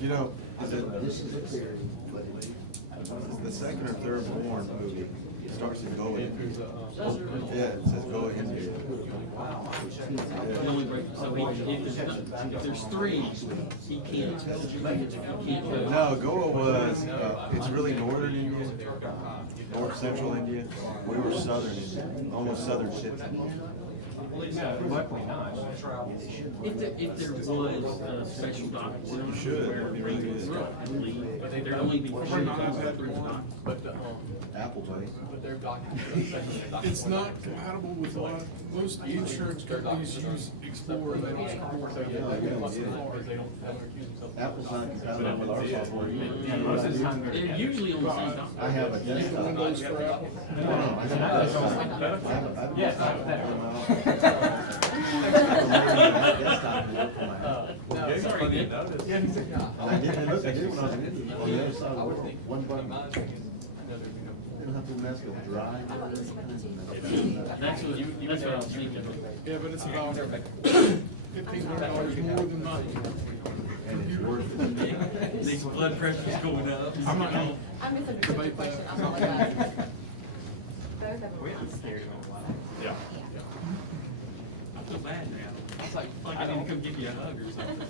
You know, this is the second or third born movie starts to go in. Yeah, it says go in. If there's three, he can't. No, Goa was, it's really northern India, north central India. We were southern India, almost southern citizens. Luckily not. If there was special documents, You should. there'd only be 4 Apple, buddy. It's not compatible with a lot of, most insurance companies use Explorer, they don't support that. Apple's not compatible with our software. Yeah, most of the time they're They're usually on the same document. I have a desktop. Windows for Apple. No, I have a desktop. Yes, I have that. Sorry, I didn't I notice. did when I was in India. On the other side of the world, one button. They don't have to mess with drive. That's what I was thinking. Yeah, but it's about $1,500 more than mine. And it's worth it. These blood pressure's going up. I'm not gonna I misunderstood the debate question, I that. apologize. Both of them were on. Yeah. I feel bad now. It's like I didn't come give you a hug or something.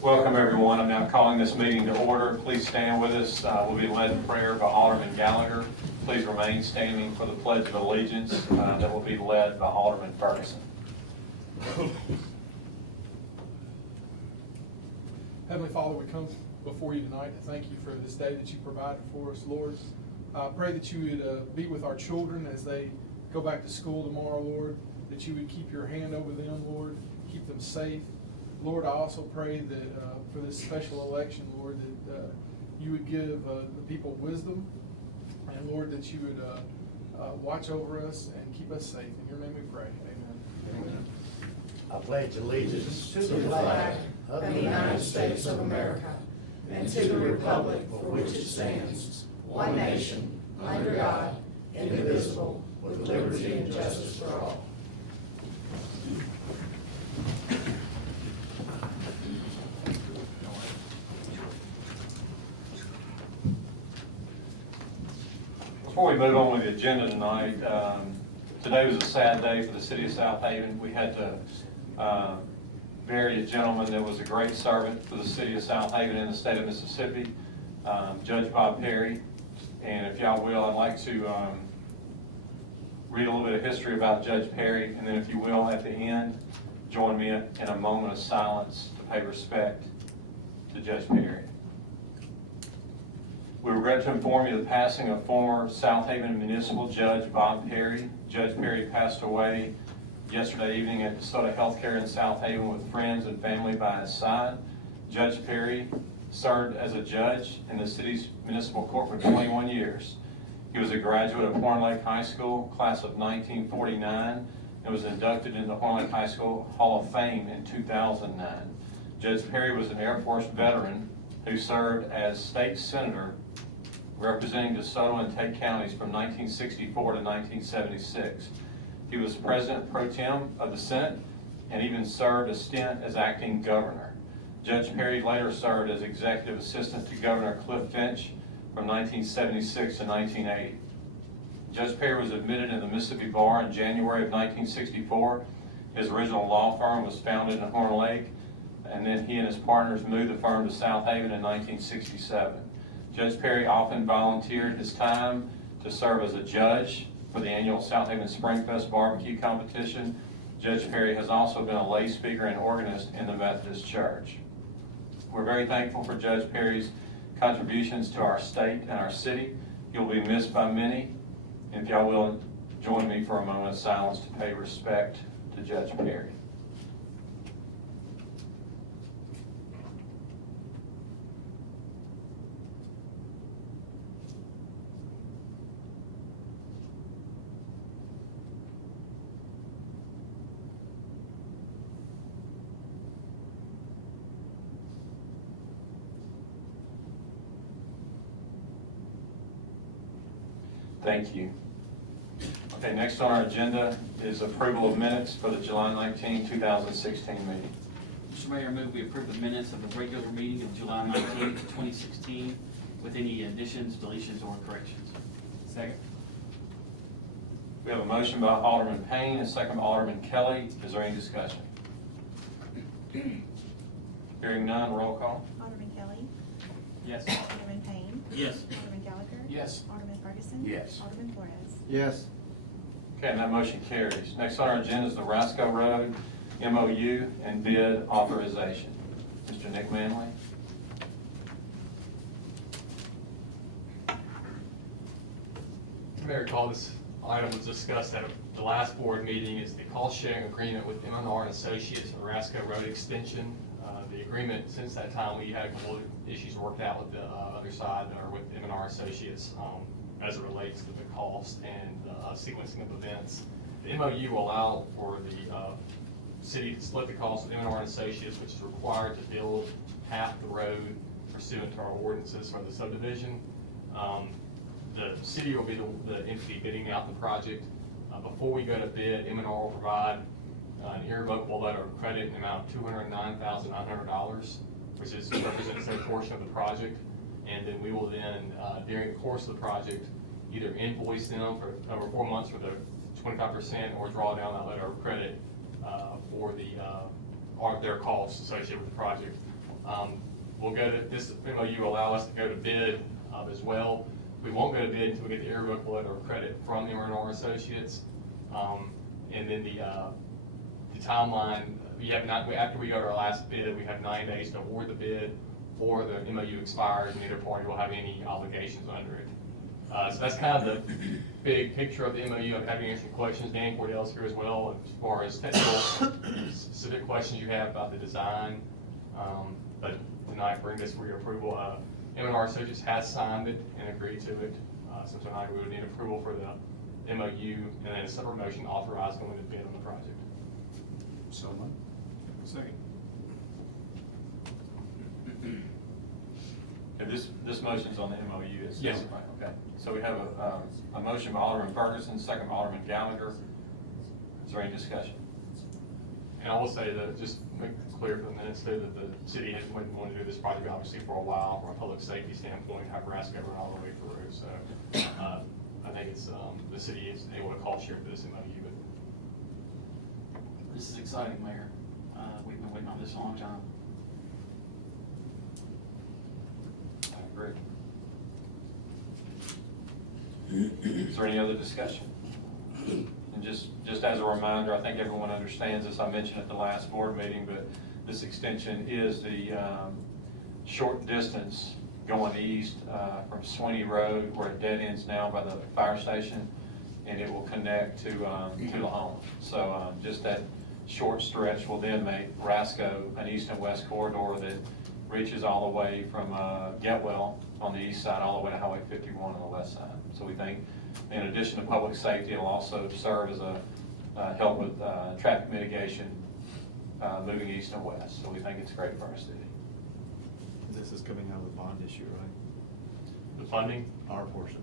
Welcome, everyone. I'm now calling this meeting to order. Please stand with us. We'll be led in prayer by Alderman Gallagher. Please remain standing for the Pledge of Allegiance that will be led by Alderman Ferguson. Heavenly Father, we come before you tonight to thank you for this day that you provided for us, Lord. I pray that you would be with our children as they go back to school tomorrow, Lord, that you would keep your hand over them, Lord, keep them safe. Lord, I also pray that for this special election, Lord, that you would give the people wisdom, and Lord, that you would watch over us and keep us safe. In your name we pray. Amen. I pledge allegiance to the flag of the United States of America and to the republic for which it stands, one nation, under God, indivisible, with liberty and justice for all. Before we move on with the agenda tonight, today was a sad day for the City of Southaven. We had to bury a gentleman that was a great servant for the City of Southaven and the state of Mississippi, Judge Bob Perry. And if y'all will, I'd like to read a little bit of history about Judge Perry, and then if you will, at the end, join me in a moment of silence to pay respect to Judge Perry. We regret to inform you of the passing of former Southaven Municipal Judge Bob Perry. Judge Perry passed away yesterday evening at DeSoto Healthcare in Southaven with friends and family by his side. Judge Perry served as a judge in the city's municipal court for 21 years. He was a graduate of Horn Lake High School, class of 1949, and was inducted into Horn Lake High School Hall of Fame in 2009. Judge Perry was an Air Force veteran who served as state senator representing DeSoto and Tate counties from 1964 to 1976. He was president pro tem of the Senate and even served a stint as acting governor. Judge Perry later served as executive assistant to Governor Cliff Finch from 1976 to 1980. Judge Perry was admitted in the Mississippi Bar in January of 1964. His original law firm was founded in Horn Lake, and then he and his partners moved the firm to Southaven in 1967. Judge Perry often volunteered his time to serve as a judge for the annual Southaven Springfest barbecue competition. Judge Perry has also been a lay speaker and organist in the Methodist Church. We're very thankful for Judge Perry's contributions to our state and our city. He'll be missed by many. If y'all will join me for a moment of silence to pay respect to Judge Perry. Thank you. Okay, next on our agenda is approval of minutes for the July 19, 2016 meeting. Mr. Mayor, I move we approve the minutes of the regular meeting of July 19, 2016 with any additions, deletions, or corrections. Second. We have a motion by Alderman Payne and a second by Alderman Kelly. Is there any discussion? Hearing none, roll call. Alderman Kelly. Yes. Alderman Payne. Yes. Alderman Gallagher. Yes. Alderman Ferguson. Yes. Alderman Flores. Yes. Okay, and that motion carries. Next on our agenda is the Rasco Road MOU and bid authorization. Mr. Nick Manley. You may recall this item was discussed at the last board meeting. Is the cost sharing agreement with M&R and Associates and Rasco Road Extension. The agreement, since that time, we had a couple of issues worked out with the other side, or with M&R Associates, as it relates to the cost and sequencing of events. The MOU will allow for the city to split the cost with M&R and Associates, which is required to build half the road pursuant to our ordinances for the subdivision. The city will be the entity bidding out the project. Before we go to bid, M&R will provide an irrevocable letter of credit in the amount of $209,900, which represents their portion of the project. And then we will then, during the course of the project, either invoice them for over 4 months for the 25% or draw down that letter of credit for their costs associated with the project. We'll go to, this MOU will allow us to go to bid as well. We won't go to bid until we get the irrevocable letter of credit from M&R Associates. And then the timeline, after we go to our last bid, we have 9 days to award the bid, or the MOU expires and neither party will have any obligations under it. So that's kind of the big picture of the MOU. I'm happy to answer questions. Dan Cordell's here as well, as far as technical specific questions you have about the design. But tonight, bring this for your approval. M&R Associates has signed it and agreed to it. So tonight we would need approval for the MOU and then a separate motion to authorize going to bid on the project. So moved. Second. Okay, this motion's on the MOU. Yes. Right, okay. So we have a motion by Alderman Ferguson, second by Alderman Gallagher. Is there any discussion? And I will say that, just make it clear for the minutes too, that the city has been wanting to do this project obviously for a while, from a public safety standpoint, have Rasco run all the way through. So I think it's, the city is able to cost share for this MOU. This is exciting, Mayor. We've been waiting on this a long time. I agree. Is there any other discussion? And just as a reminder, I think everyone understands this, I mentioned at the last board meeting, but this extension is the short distance going east from Sweeney Road, where it dead ends now by the fire station, and it will connect to the home. So just that short stretch will then make Rasco an east and west corridor that reaches all the way from Getwell on the east side all the way to Highway 51 on the west side. So we think, in addition to public safety, it'll also serve as a help with traffic mitigation moving east and west. So we think it's great for our city. This is coming out of the bond issue, right? The funding, Our portion.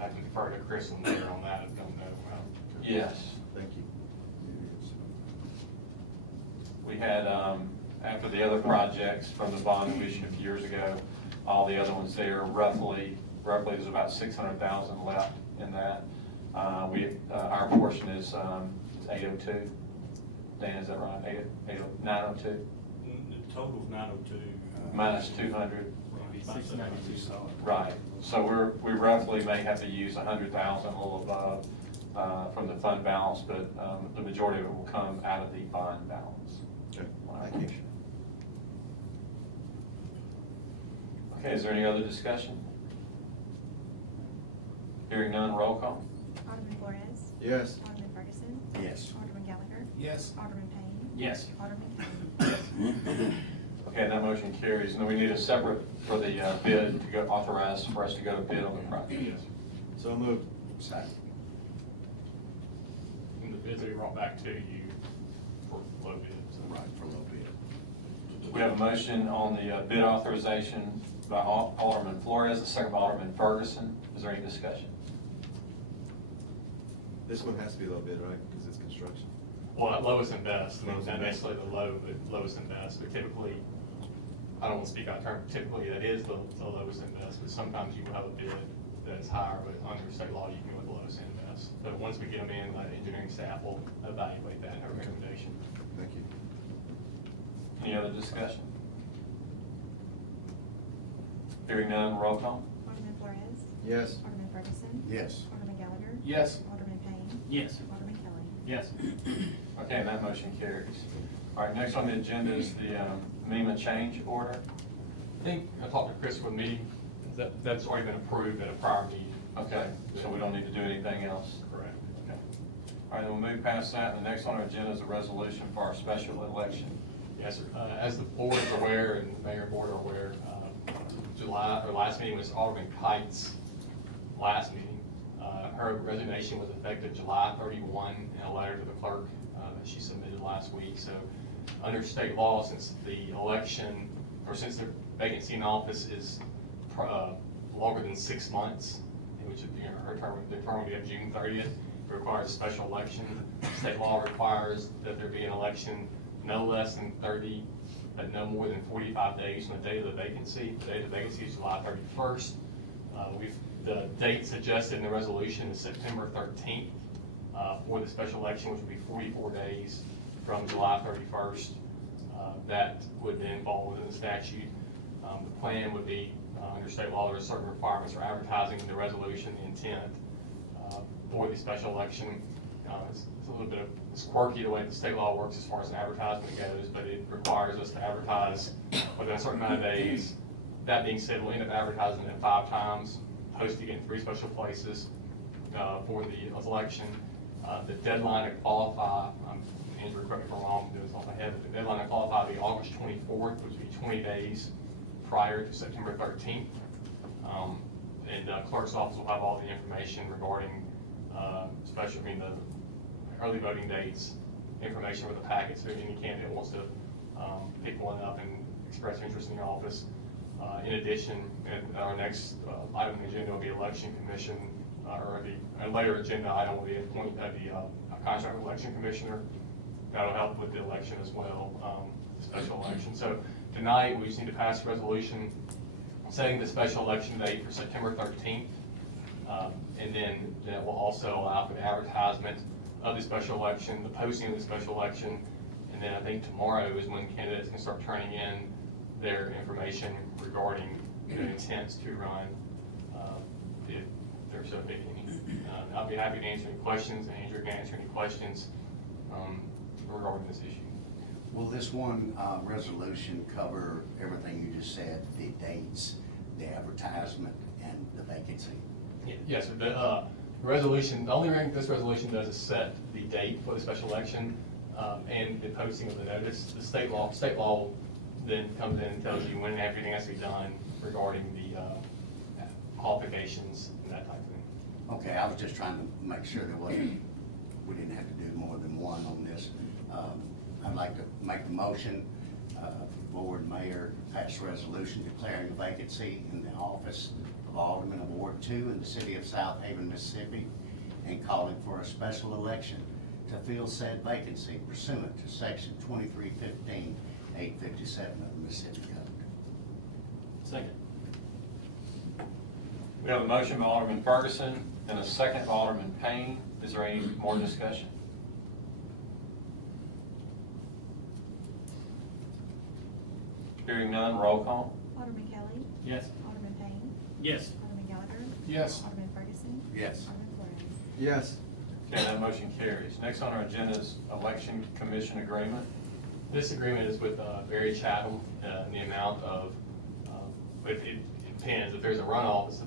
I can defer to Chris and Mayor on that. I don't know. Yes. Thank you. We had, after the other projects from the bond we issued a few years ago, all the other ones there, roughly there's about 600,000 left in that. Our portion is 802. Dan, is that right? 902? The total's 902. Minus 200. Maybe 692 solid. Right. So we roughly may have to use 100,000, a little above, from the fund balance, but the majority of it will come out of the bond balance. Okay, thank you. Okay, is there any other discussion? Hearing none, roll call. Alderman Flores. Yes. Alderman Ferguson. Yes. Alderman Gallagher. Yes. Alderman Payne. Yes. Alderman Kelly. Okay, that motion carries. And then we need a separate for the bid to go authorized for us to go to bid on the project. Yes. So moved. Second. And the bids will be brought back to you for low bids. Right, for a little bit. We have a motion on the bid authorization by Alderman Flores, a second by Alderman Ferguson. Is there any discussion? This one has to be low bid, right, because it's construction? Well, lowest and best, I mean, Lowest not and best. necessarily the low, but lowest and best, but typically, I don't want to speak out of turn, typically that is the lowest and best, but sometimes you will have a bid that is higher, but under state law, you can go with the lowest and best. But once we get them in, the engineering staff will evaluate that and have a recommendation. Thank you. Any other discussion? Hearing none, roll call. Alderman Flores. Yes. Alderman Ferguson. Yes. Alderman Gallagher. Yes. Alderman Payne. Yes. Alderman Kelly. Yes. Okay, and that motion carries. All right, next on the agenda is the MEMA change order. I think I talked to Chris with the meeting, that's already been approved at a prior meeting. Okay, so we don't need to do anything else? Correct. Okay. All right, then we'll move past that. The next on our agenda is a resolution for our special election. Yes, sir. As the board is aware, and the mayor and board are aware, last meeting was Alderman Kite's last meeting. Her resignation was effective July 31 in a letter to the clerk that she submitted last week. So under state law, since the election, or since the vacancy in office is longer than 6 months, which is, her term, the term will be up June 30th, it requires a special election. State law requires that there be an election no less than 30, but no more than 45 days from the date of the vacancy. The date of the vacancy is July 31st. The date suggested in the resolution is September 13th for the special election, which would be 44 days from July 31st. That would then fall within the statute. The plan would be, under state law, there are certain requirements for advertising the resolution, the intent for the special election. It's a little bit of, it's quirky the way the state law works as far as advertisement goes, but it requires us to advertise within a certain amount of days. That being said, we'll end up advertising it 5 times, posting it in 3 special places for the election. The deadline to qualify, Andrew, correct me if I'm wrong, I'm doing this off my head, but the deadline to qualify will be August 24th, which would be 20 days prior to September 13th. And clerk's office will have all the information regarding the early voting dates, information with the packets, so any candidate wants to pick one up and express interest in the office. In addition, our next item on the agenda will be election commission, or a later agenda item will be appointment of the contract election commissioner. That'll help with the election as well, the special election. So tonight, we just need to pass a resolution setting the special election date for September 13th. And then that will also allow for the advertisement of the special election, the posting of the special election, and then I think tomorrow is when candidates can start turning in their information regarding their intents to run, if there's so big any. I'll be happy to answer any questions, and Andrew can answer any questions regarding this issue. Will this one resolution cover everything you just said, the dates, the advertisement, and the vacancy? Yes, sir. The resolution, the only thing this resolution does is set the date for the special election and the posting of the notice. The state law then comes in and tells you when everything has to be done regarding the qualifications and that type of thing. Okay, I was just trying to make sure there wasn't, we didn't have to do more than one on this. I'd like to make a motion, board mayor pass resolution declaring a vacancy in the office of Alderman of Ward 2 in the city of Southaven, Mississippi, and calling for a special election to fill said vacancy pursuant to section 2315, 857 of the Mississippi Code. Second. We have a motion by Alderman Ferguson and a second by Alderman Payne. Is there any more discussion? Hearing none, roll call. Alderman Kelly. Yes. Alderman Payne. Yes. Alderman Gallagher. Yes. Alderman Ferguson. Yes. Alderman Flores. Yes. Okay, that motion carries. Next on our agenda is election commission agreement. This agreement is with Barry Chatham in the amount of, it depends, if there's a runoff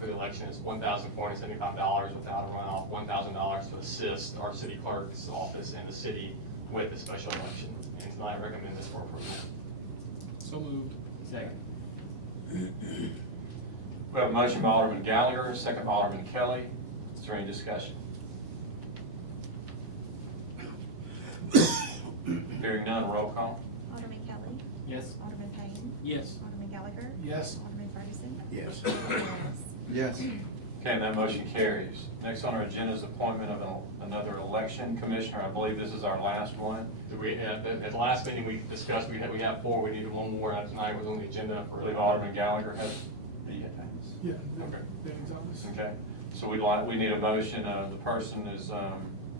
for the election, it's $1,475 without a runoff, $1,000 to assist our city clerk's office and the city with the special election. And tonight I recommend this for approval. So moved. Second. We have a motion by Alderman Gallagher, a second by Alderman Kelly. Is there any discussion? Hearing none, roll call. Alderman Kelly. Yes. Alderman Payne. Yes. Alderman Gallagher. Yes. Alderman Ferguson. Yes. Alderman Flores. Yes. Okay, and that motion carries. Next on our agenda is appointment of another election commissioner. I believe this is our last one. We had, at the last meeting we discussed, we have four, we needed one more, tonight was on the agenda I for. believe Alderman Gallagher has the, Yeah. Okay. Danny's office. okay. So we need a motion, the person is,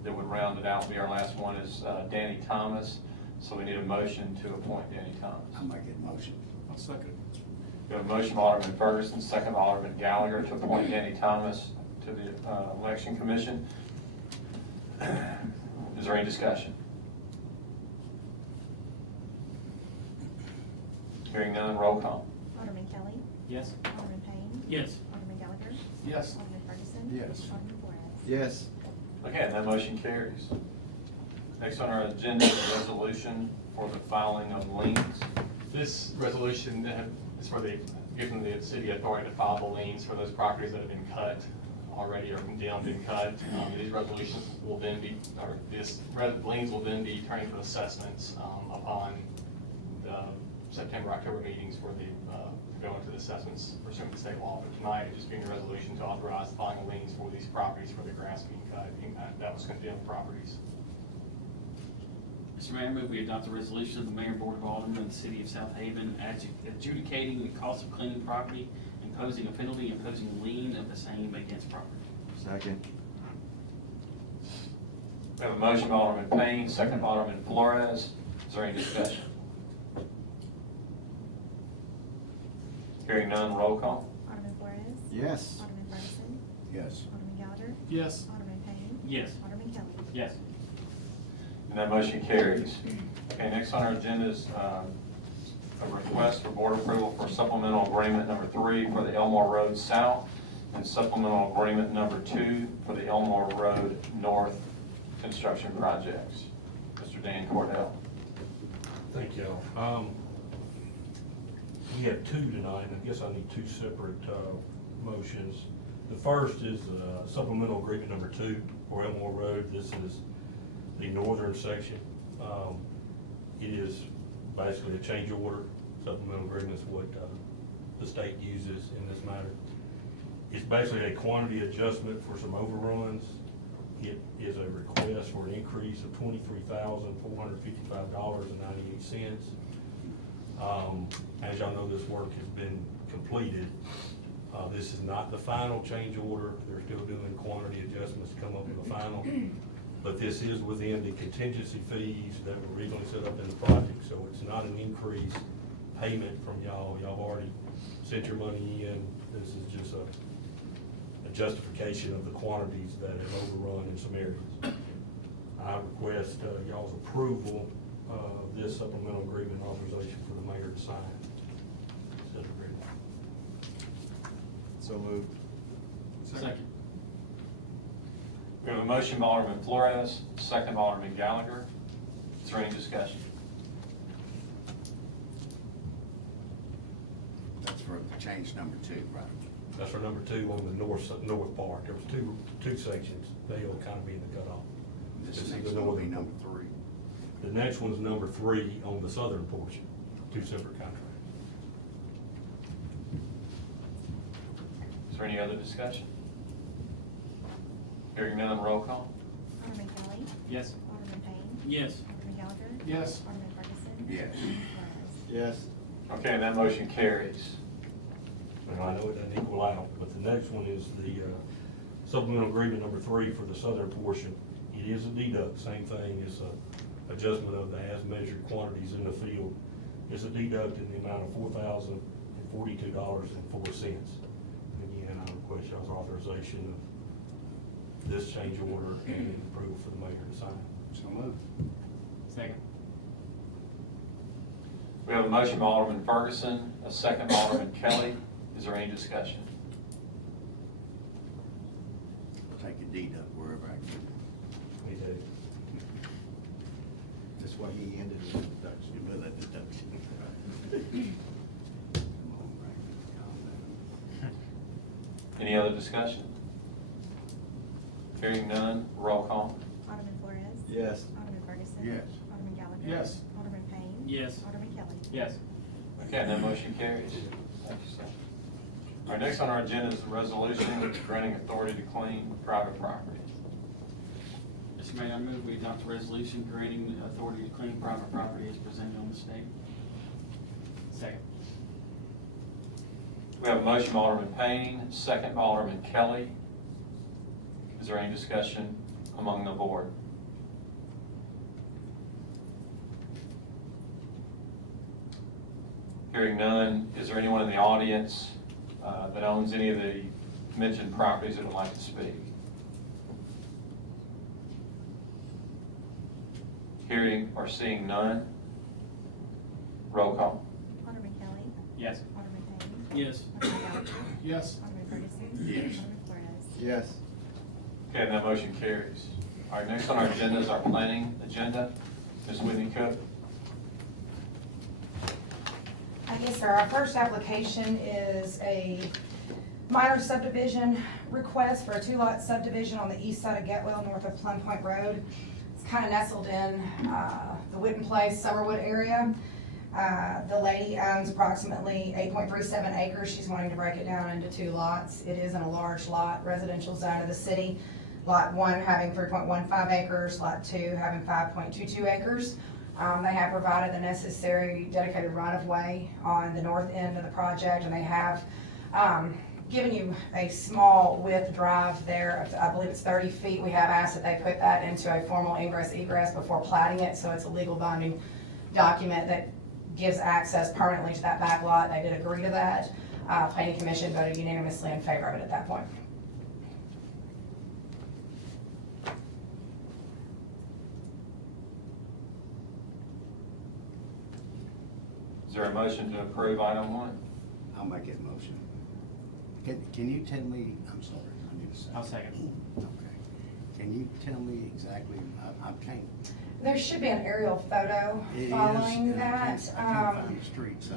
that would round it out, be our last one is Danny Thomas. So we need a motion to appoint Danny Thomas. I'll make it motion. I'll second it. We have a motion by Alderman Ferguson, second by Alderman Gallagher to appoint Danny Thomas to the election commission. Is there any discussion? Hearing none, roll call. Alderman Kelly. Yes. Alderman Payne. Yes. Alderman Gallagher. Yes. Alderman Ferguson. Yes. Alderman Flores. Yes. Okay, and that motion carries. Next on our agenda is a resolution for the filing of liens. This resolution is for giving the city authority to file the liens for those properties that have been cut already or condemned and cut. These resolutions will then be, or liens will then be turning to assessments upon the September, October meetings where they go into the assessments pursuant to state law. But tonight, it's just being a resolution to authorize the filing of liens for these properties for the grass being cut, that was condemned properties. Mr. Mayor, I move we adopt a resolution of the Mayor and Board of Aldermen of the City of Southaven adjudicating the cost of cleaning property, imposing a penalty, imposing a lien of the same against property. Second. We have a motion by Alderman Payne, second by Alderman Flores. Is there any discussion? Hearing none, roll call. Alderman Flores. Yes. Alderman Ferguson. Yes. Alderman Gallagher. Yes. Alderman Payne. Yes. Alderman Kelly. Yes. And that motion carries. Okay, next on our agenda is a request for board approval for supplemental agreement number 3 for the Elmore Road South and supplemental agreement number 2 for the Elmore Road North construction projects. Mr. Dan Cordell. Thank you. We have two tonight, and I guess I need two separate motions. The first is supplemental agreement number 2 for Elmore Road. This is the northern section. It is basically a change order. Supplemental agreement is what the state uses in this matter. It's basically a quantity adjustment for some overruns. It is a request for an increase of $23,455.98. As y'all know, this work has been completed. This is not the final change order. They're still doing quantity adjustments to come up with a final. But this is within the contingency fees that were originally set up in the project, so it's not an increased payment from y'all. Y'all have already sent your money in. This is just a justification of the quantities that have overrun in some areas. I request y'all's approval of this supplemental agreement authorization for the mayor to sign. Said agreement. So moved. Second. We have a motion by Alderman Flores, second by Alderman Gallagher. Is there any discussion? That's for change number 2, right? That's for number 2 on the north part. There was two sections. They'll kind of be in the cutoff. This is next the one will be northern number 3. The next one's number 3 on the southern portion, 2 separate contracts. Is there any other discussion? Hearing none, roll call. Alderman Kelly. Yes. Alderman Payne. Yes. Alderman Gallagher. Yes. Alderman Ferguson. Yes. Alderman Flores. Yes. Okay, and that motion carries. And I know it doesn't equal out, but the next one is the supplemental agreement number 3 for the southern portion. It is a deduct, same thing, it's a adjustment of the as-measured quantities in the field. It's a deduct in the amount of $4,042.04. Again, I request y'all's authorization of this change order and approval for the mayor to sign. So moved. Second. We have a motion by Alderman Ferguson, a second by Alderman Kelly. Is there any discussion? Take a deduct wherever I can. Me too. That's why he ended with introduction. With that deduction. Come on, Frank, calm down. Any other discussion? Hearing none, roll call. Alderman Flores. Yes. Alderman Ferguson. Yes. Alderman Gallagher. Yes. Alderman Payne. Yes. Alderman Kelly. Yes. Okay, and that motion carries. Thank you, sir. All right, next on our agenda is the resolution granting authority to clean private property. Mr. Mayor, I move we adopt a resolution granting the authority to clean private property as presented on the state. Second. We have a motion by Alderman Payne, second by Alderman Kelly. Is there any discussion among the board? Hearing none, is there anyone in the audience that owns any of the mentioned properties that would like to speak? Hearing or seeing none? Roll call. Alderman Kelly. Yes. Alderman Payne. Yes. Alderman Gallagher. Yes. Alderman Ferguson. Yes. Alderman Flores. Yes. Okay, that motion carries. All right, next on our agenda is our planning agenda. Ms. Whitney Cook. Yes, sir. Our first application is a minor subdivision request for a two-lot subdivision on the east side of Getwell, north of Plum Point Road. It's kind of nestled in the Witten Place, Summerwood area. The lady owns approximately 8.37 acres. She's wanting to break it down into two lots. It is in a large lot, residential zone of the city. Lot 1 having 3.15 acres, Lot 2 having 5.22 acres. They have provided the necessary dedicated right-of-way on the north end of the project, and they have given you a small width drive there. I believe it's 30 feet. We have asked that they put that into a formal ingress-egress before platting it, so it's a legal binding document that gives access permanently to that back lot. They did agree to that. Planning Commission voted unanimously in favor of it at that point. Is there a motion to approve item 1? I'll make that motion. Can you tell me, I'm sorry, I need a second. I'll second. Okay. Can you tell me exactly, I can't. There should be an aerial photo It is, following and that. I can't find the street, so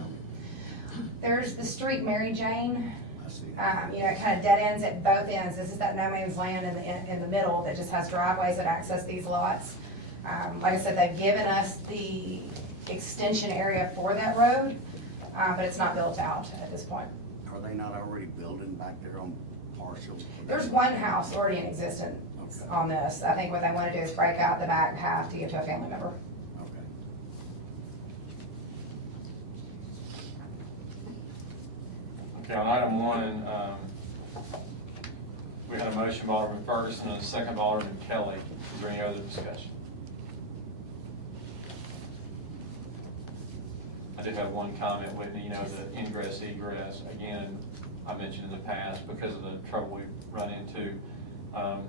There's the street Mary Jane. I see it. You know, it kind of dead ends at both ends. This is that no man's land in the middle that just has driveways that access these lots. Like I said, they've given us the extension area for that road, but it's not built out at this point. Are they not already building back there on partial? There's one house already in existence Okay. on this. I think what they want to do is break out the back half to give to a family member. Okay. Okay, on item 1, we had a motion by Alderman Ferguson and a second by Alderman Kelly. Is there any other discussion? I did have one comment, Whitney, you know, the ingress egress, again, I mentioned in the past, because of the trouble we've run into,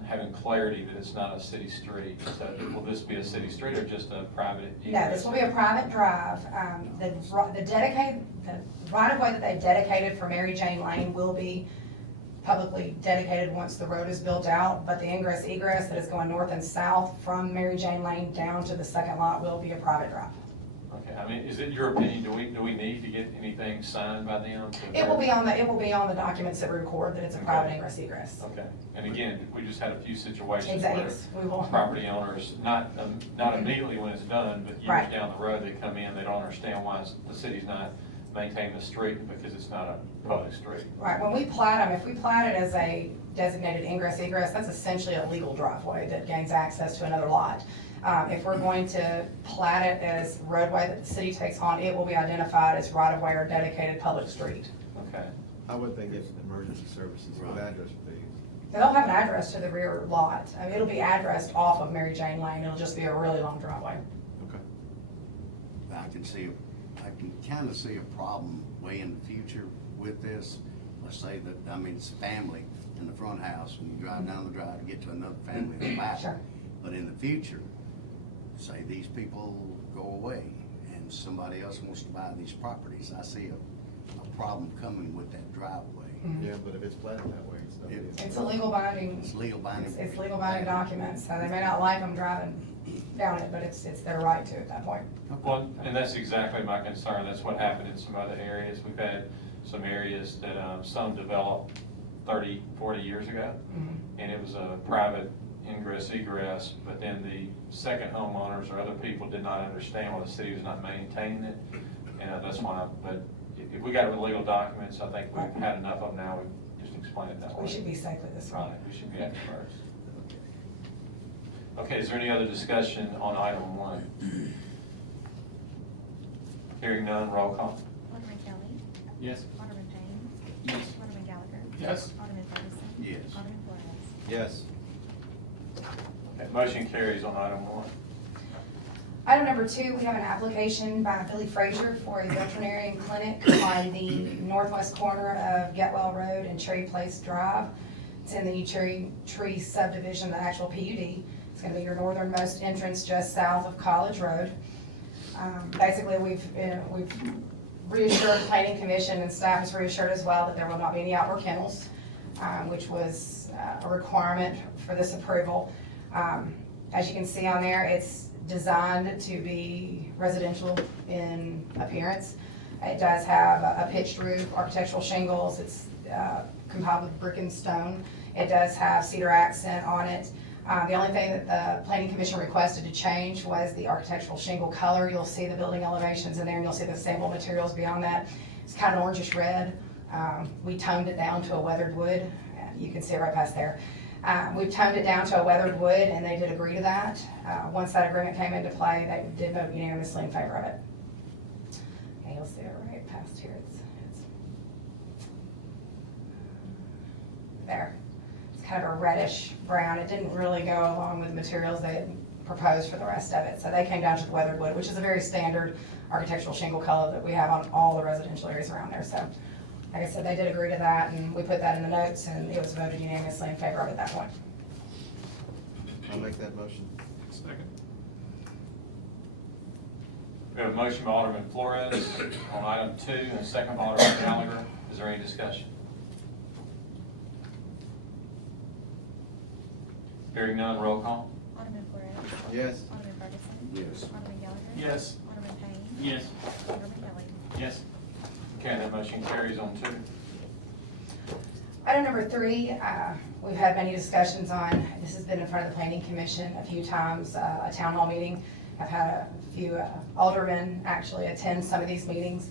having clarity that it's not a city street. So will this be a city street or just a private egress? No, this will be a private drive. The right-of-way that they dedicated for Mary Jane Lane will be publicly dedicated once the road is built out, but the ingress egress that is going north and south from Mary Jane Lane down to the second lot will be a private drive. Okay, I mean, is it your opinion, do we need to get anything signed by them? It will be on the documents that record that it's a private ingress egress. Okay, and again, we just had a few situations Exactly, where yes, we will. property owners, not immediately when it's done, but years Right. down the road, they come in, they don't understand why the city's not maintaining the street because it's not a public street. Right, when we plat them, if we plat it as a designated ingress egress, that's essentially a legal driveway that gains access to another lot. If we're going to plat it as roadway that the city takes on, it will be identified as right-of-way or dedicated public street. Okay, I would think it's emergency services with address fees. They'll have an address to the rear lot. I mean, it'll be addressed off of Mary Jane Lane. It'll just be a really long driveway. Okay. I can kind of see a problem way in the future with this. Let's say that, I mean, it's family in the front house, and you drive down the drive to get to another family in the back. Sure. But in the future, say these people go away and somebody else wants to buy these properties, I see a problem coming with that driveway. Yeah, but if it's platted that way, it's not. It's a legal binding, It's legal binding. it's legal binding documents. So they may not like them driving down it, but it's their right to at that point. well, and that's exactly my concern, that's what happened in some other areas. We've had some areas that, some developed 30, 40 years ago, and it was a private ingress egress, but then the second homeowners or other people did not understand why the city was not maintaining it, and that's why, but if we got it with legal documents, I think we've had enough of them now, we just explain it that way. We should be safe with this one. Right, we should be at first. Okay, is there any other discussion on item 1? Hearing none, roll call. Alderman Kelly. Yes. Alderman Payne. Yes. Alderman Gallagher. Yes. Alderman Ferguson. Yes. Alderman Flores. Yes. Okay, motion carries on item 1. Item number 2, we have an application by Billy Frazier for a veterinarian clinic on the northwest corner of Getwell Road and Cherry Place Drive. It's in the Cherry Tree subdivision, the actual PUD. It's gonna be your northernmost entrance just south of College Road. Basically, we've reassured the planning commission, and staff is reassured as well, that there will not be any outdoor kennels, which was a requirement for this approval. As you can see on there, it's designed to be residential in appearance. It does have a pitched roof, architectural shingles. It's compiled with brick and stone. It does have cedar accent on it. The only thing that the planning commission requested to change was the architectural shingle color. You'll see the building elevations in there, and you'll see the sample materials beyond that. It's kind of orangish red. We toned it down to a weathered wood. You can see it right past there. We've toned it down to a weathered wood, and they did agree to that. Once that agreement came into play, they did vote unanimously in favor of it. Okay, you'll see it right past here. It's there. It's kind of a reddish brown. It didn't really go along with the materials they had proposed for the rest of it. So they came down to the weathered wood, which is a very standard architectural shingle color that we have on all the residential areas around there. So, like I said, they did agree to that, and we put that in the notes, and it was voted unanimously in favor of at that point. I'll make that motion. Second. We have a motion by Alderman Flores on item 2, and a second by Alderman Gallagher. Is there any discussion? Hearing none, roll call. Alderman Flores. Yes. Alderman Ferguson. Yes. Alderman Gallagher. Yes. Alderman Payne. Yes. Alderman Kelly. Yes. Okay, that motion carries on 2. Item number 3, we've had many discussions on. This has been in front of the planning commission a few times, a town hall meeting. I've had a few aldermen actually attend some of these meetings.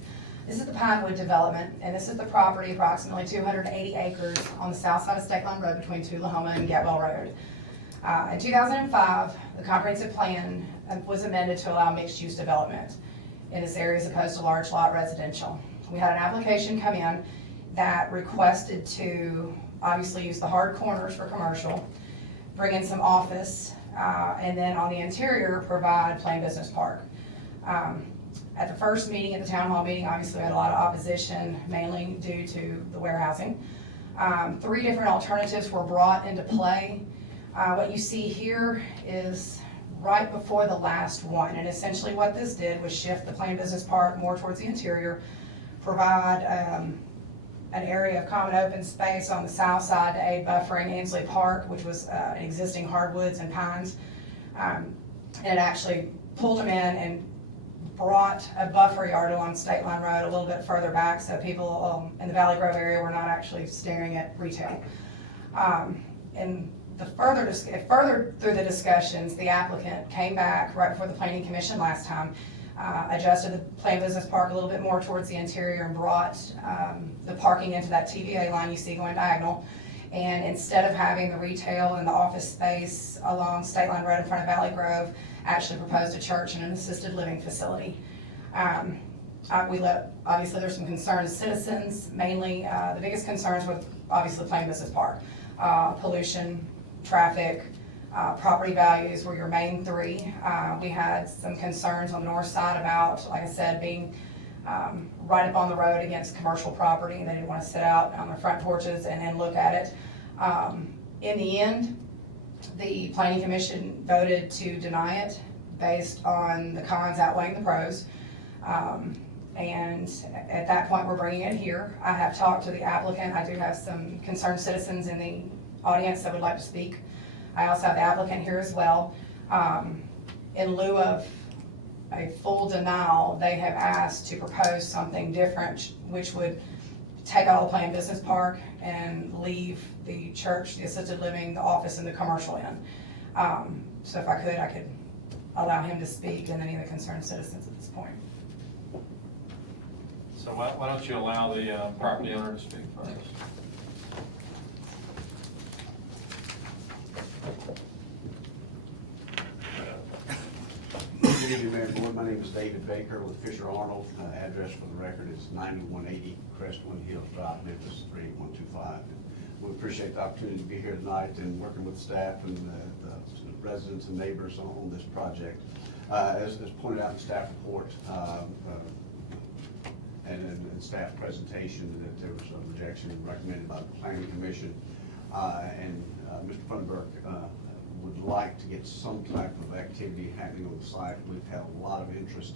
This is the Pinewood Development, and this is the property, approximately 280 acres on the south side of State Line Road between Tullahoma and Getwell Road. In 2005, the comprehensive plan was amended to allow mixed-use development in this area as opposed to large lot residential. We had an application come in that requested to obviously use the hard corners for commercial, bring in some office, and then on the interior provide plain business park. At the first meeting, at the town hall meeting, obviously we had a lot of opposition, mainly due to the warehousing. 3 different alternatives were brought into play. What you see here is right before the last one, and essentially what this did was shift the plain business park more towards the interior, provide an area of common open space on the south side to aid buffering Ainsley Park, which was existing hardwoods and pines. And it actually pulled them in and brought a buffer yard along State Line Road a little bit further back, so people in the Valley Grove area were not actually staring at retail. And further through the discussions, the applicant came back right before the planning commission last time, adjusted the plain business park a little bit more towards the interior and brought the parking into that TVA line you see going diagonal. And instead of having the retail and the office space along State Line Road in front of Valley Grove, actually proposed a church and an assisted living facility. Obviously there's some concerns, citizens, mainly the biggest concerns with obviously plain business park. Pollution, traffic, property values were your main 3. We had some concerns on the north side about, like I said, being right up on the road against commercial property. They didn't want to sit out on their front porches and then look at it. In the end, the planning commission voted to deny it based on the cons outweighing the pros. And at that point, we're bringing it here. I have talked to the applicant. I do have some concerned citizens in the audience that would like to speak. I also have the applicant here as well. In lieu of a full denial, they have asked to propose something different, which would take out the plain business park and leave the church, the assisted living, the office, and the commercial in. So if I could allow him to speak and any of the concerned citizens at this point. So why don't you allow the property owner to speak first? Good evening, Mayor and Board. My name is David Baker with Fisher Arnold. Address for the record is 9180 Crestwood Hills Drive, Memphis 38125. We appreciate the opportunity to be here tonight and working with staff and the residents and neighbors on this project. As pointed out in staff report and staff presentation, that there was a rejection recommended by the Planning Commission. Mr. Funderburk would like to get some type of activity happening on the site. We've had a lot of interest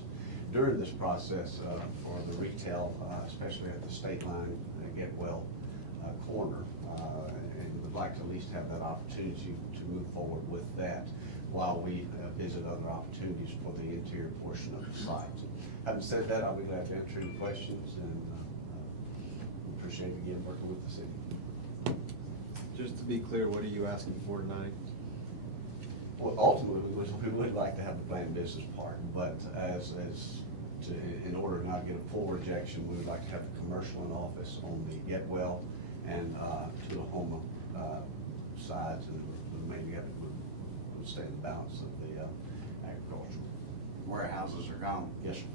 during this process for the retail, especially at the state line Getwell corner, and would like to at least have that opportunity to move forward with that while we visit other opportunities for the interior portion of the site. Having said that, I'll be glad to answer any questions, and appreciate again working with the city. Just to be clear, what are you asking for tonight? Well, ultimately, we would like to have the planned business park, but in order not to get a full rejection, we would like to have the commercial and office on the Getwell and Tullahoma sides, and the remaining of it would stay in the balance of the agricultural. Warehouses are gone. Yes, sir.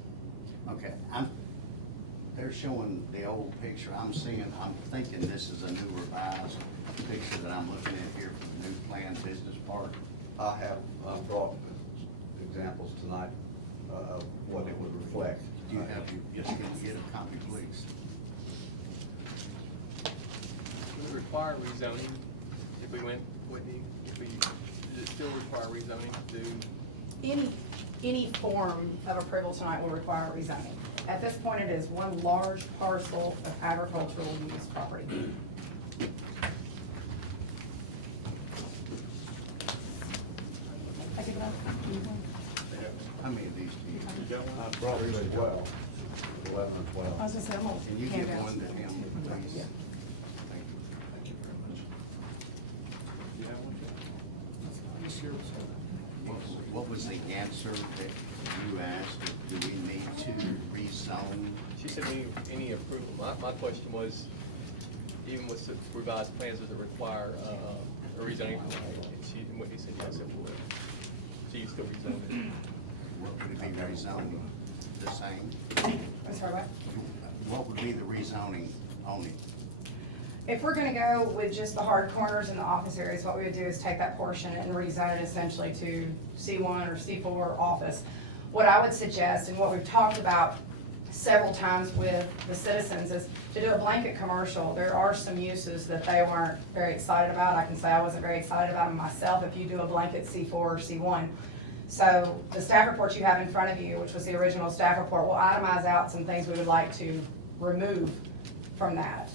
Okay, they're showing the old picture. I'm thinking this is a new revised picture that I'm looking at here for the new planned business park. I have brought examples tonight of what it would reflect. Do you have, yes, can you get a copy, please? Would it require rezoning if we went, Whitney, does it still require rezoning to do? Any form of approval tonight will require rezoning. At this point, it is one large parcel of agricultural use property. I give it up. How many of these do you have? I brought 12, 11 or 12. I was gonna say, I'm gonna Can you hand give out. one to him, please? Yeah. Thank you. Thank you very much. You have one, Jeff? He's here. What was the answer that you asked? Do we need to rezone? She said any approval. My question was, even with the revised plans, does it require a rezoning? And Whitney said yes, it would. So you still rezone it. What would it be rezoned the same? I'm sorry, what? What would be the rezoning on it? If we're gonna go with just the hard corners and the office areas, what we would do is take that portion and rezone it essentially to C1 or C4 office. What I would suggest, and what we've talked about several times with the citizens, is to do a blanket commercial. There are some uses that they weren't very excited about. I can say I wasn't very excited about them myself if you do a blanket C4 or C1. So the staff report you have in front of you, which was the original staff report, will itemize out some things we would like to remove from that.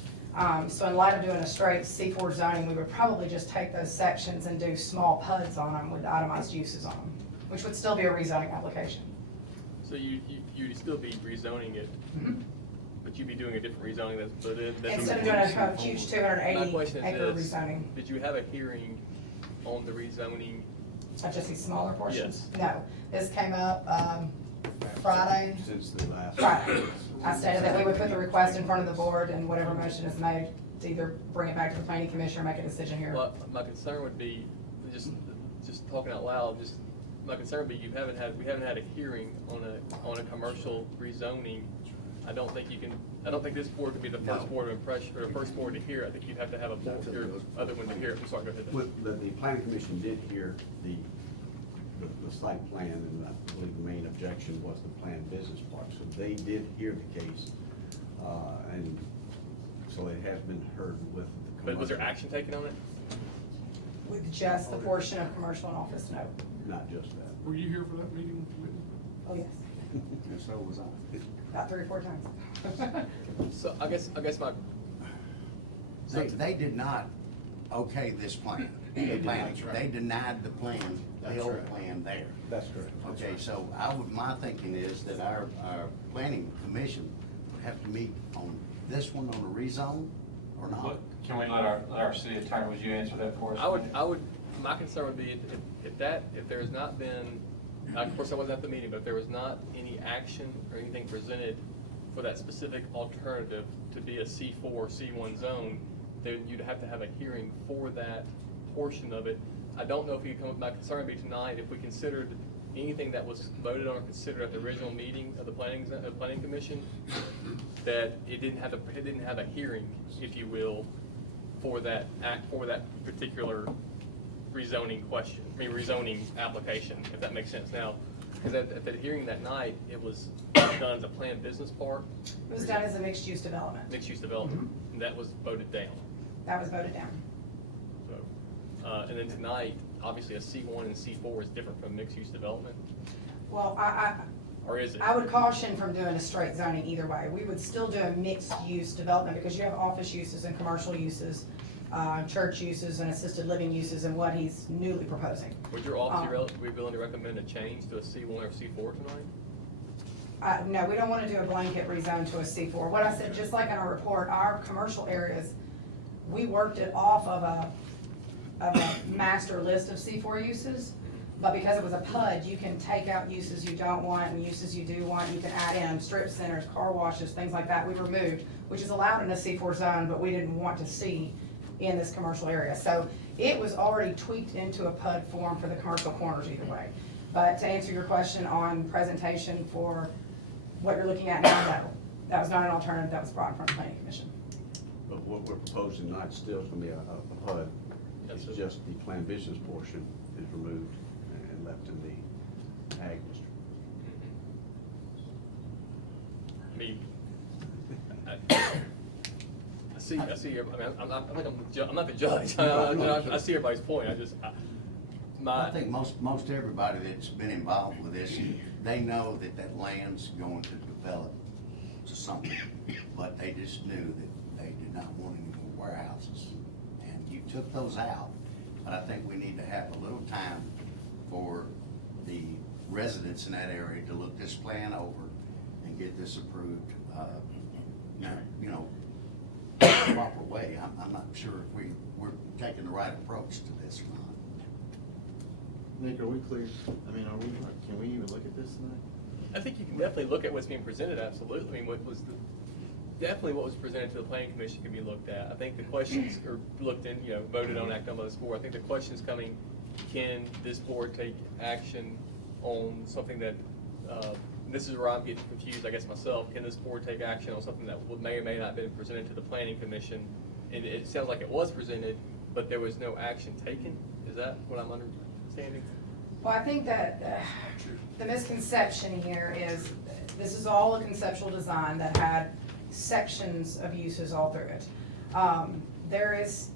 So in light of doing a straight C4 zoning, we would probably just take those sections and do small PUDs on them with itemized uses on them, which would still be a rezoning application. So you'd still be rezoning it, but you'd be doing a different rezoning that's. Instead of doing a huge My 280 question acre is this, rezoning, did you have a hearing on the rezoning? of just these smaller portions? Yes. No, this came up Friday. Since the last. Friday. I stated that we would put the request in front of the board, and whatever motion is made, to either bring it back to the planning commission or make a decision here. Well, my concern would be, just talking out loud, my concern would be we haven't had a hearing on a commercial rezoning. I don't think this board could be the first board of impression, or the first board to hear. I think you'd have to have a board, other one to hear. I'm sorry, go ahead. The planning commission did hear the site plan, and I believe the main objection was the planned business park. So they did hear the case, and so it has been heard with the commercial. But was there action taken on it? With just the portion of commercial and office, no. Not just that. Were you here for that meeting, Whitney? Oh, yes, And so was I. about 3 or 4 times. So I guess my. They did not okay this plan. The planning. They denied the plan, the That's old right. plan there. That's correct. Okay, so my thinking is that our planning commission would have to meet on this one on a rezone or not. Can we let our city attorney, would you answer that for us? My concern would be if there has not been, of course I wasn't at the meeting, but if there was not any action or anything presented for that specific alternative to be a C4, C1 zone, then you'd have to have a hearing for that portion of it. I don't know if you come, my concern would be tonight, if we considered anything that was voted on or considered at the original meeting of the planning commission, that it didn't have a hearing, if you will, for that particular rezoning question, rezoning application, if that makes sense. Now, because at the hearing that night, it was done as a planned business park. It was done as a mixed-use development. Mixed-use development, and that was voted down. That was voted down. So, and then tonight, obviously a C1 and C4 is different from mixed-use development, Well, or is it? I would caution from doing a straight zoning either way. We would still do a mixed-use development because you have office uses and commercial uses, church uses and assisted living uses, and what he's newly proposing. Would your office be willing to recommend a change to a C1 or C4 tonight? No, we don't want to do a blanket rezone to a C4. What I said, just like in our report, our commercial areas, we worked it off of a master list of C4 uses, but because it was a PUD, you can take out uses you don't want and uses you do want. You can add in strip centers, car washes, things like that. We removed, which is allowed in a C4 zone, but we didn't want to see in this commercial area. So it was already tweaked into a PUD form for the commercial corners either way. But to answer your question on presentation for what you're looking at now, no. That was not an alternative that was brought in front of the planning commission. But what we're proposing tonight still is gonna be a HUD. Yes, It's sir. just the planned business portion is removed and left in the ag district. I mean, I see, I'm not the judge. I see everybody's point. I think most everybody that's been involved with this, they know that that land's going to develop to something, but they just knew that they did not want any more warehouses. And you took those out, but I think we need to have a little time for the residents in that area to look this plan over and get this approved, you know, the proper way. I'm not sure if we're taking the right approach to this or not. Nick, are we clear? I mean, can we even look at this tonight? I think you can definitely look at what's being presented, absolutely. I mean, definitely what was presented to the planning commission can be looked at. I think the questions are looked in, voted on, acted on by this board. I think the question's coming, can this board take action on something that, this is where I'm getting confused, I guess, myself. Can this board take action on something that may or may not have been presented to the planning commission? And it sounds like it was presented, but there was no action taken? Is that what I'm understanding? Well, I think that the misconception here is this is all a conceptual design that had sections of uses all through it. There is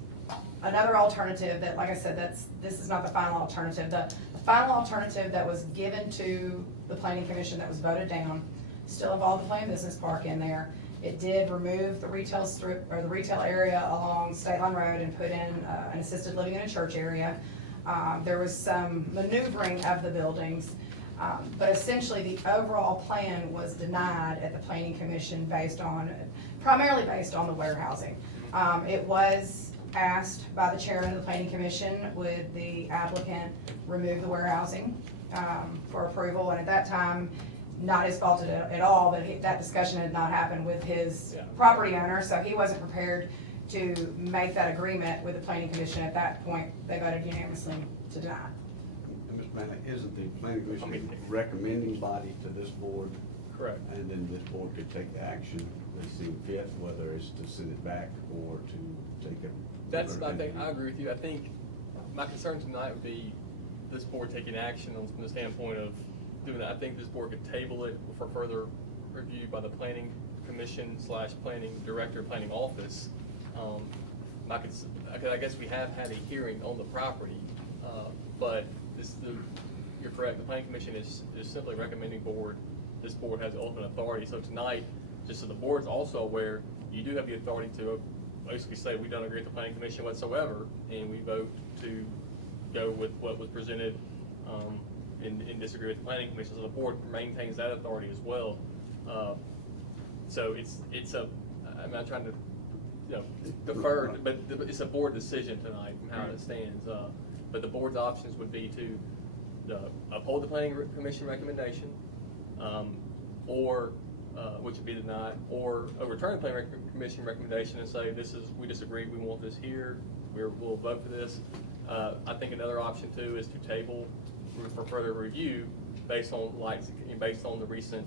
another alternative that, like I said, this is not the final alternative. The final alternative that was given to the planning commission that was voted down still involved the planned business park in there. It did remove the retail strip or the retail area along State Line Road and put in an assisted living in a church area. There was some maneuvering of the buildings, but essentially the overall plan was denied at the planning commission primarily based on the warehousing. It was asked by the chairman of the planning commission, would the applicant remove the warehousing for approval, and at that time, not his fault at all, but that discussion had not happened with his property owner, so he wasn't prepared to make that agreement with the planning commission. At that point, they voted unanimously to deny. And Mr. Manley, isn't the planning commission recommending body to this board? Correct. And then this board could take the action they see fit, whether it's to send it back or to take it. I agree with you. I think my concern tonight would be this board taking action from the standpoint of doing that. I think this board could table it for further review by the planning commission / planning director, planning office. I guess we have had a hearing on the property, but you're correct. The planning commission is simply recommending this board has ultimate authority. So tonight, just so the board's also aware, you do have the authority to basically say we don't agree with the planning commission whatsoever, and we vote to go with what was presented and disagree with the planning commission. So the board maintains that authority as well. So I'm not trying to defer, but it's a board decision tonight from how it stands. But the board's options would be to uphold the planning commission recommendation, or which would be denied, or overturn the planning commission recommendation and say, we disagree, we want this here, we'll vote for this. I think another option too is to table for further review based on the recent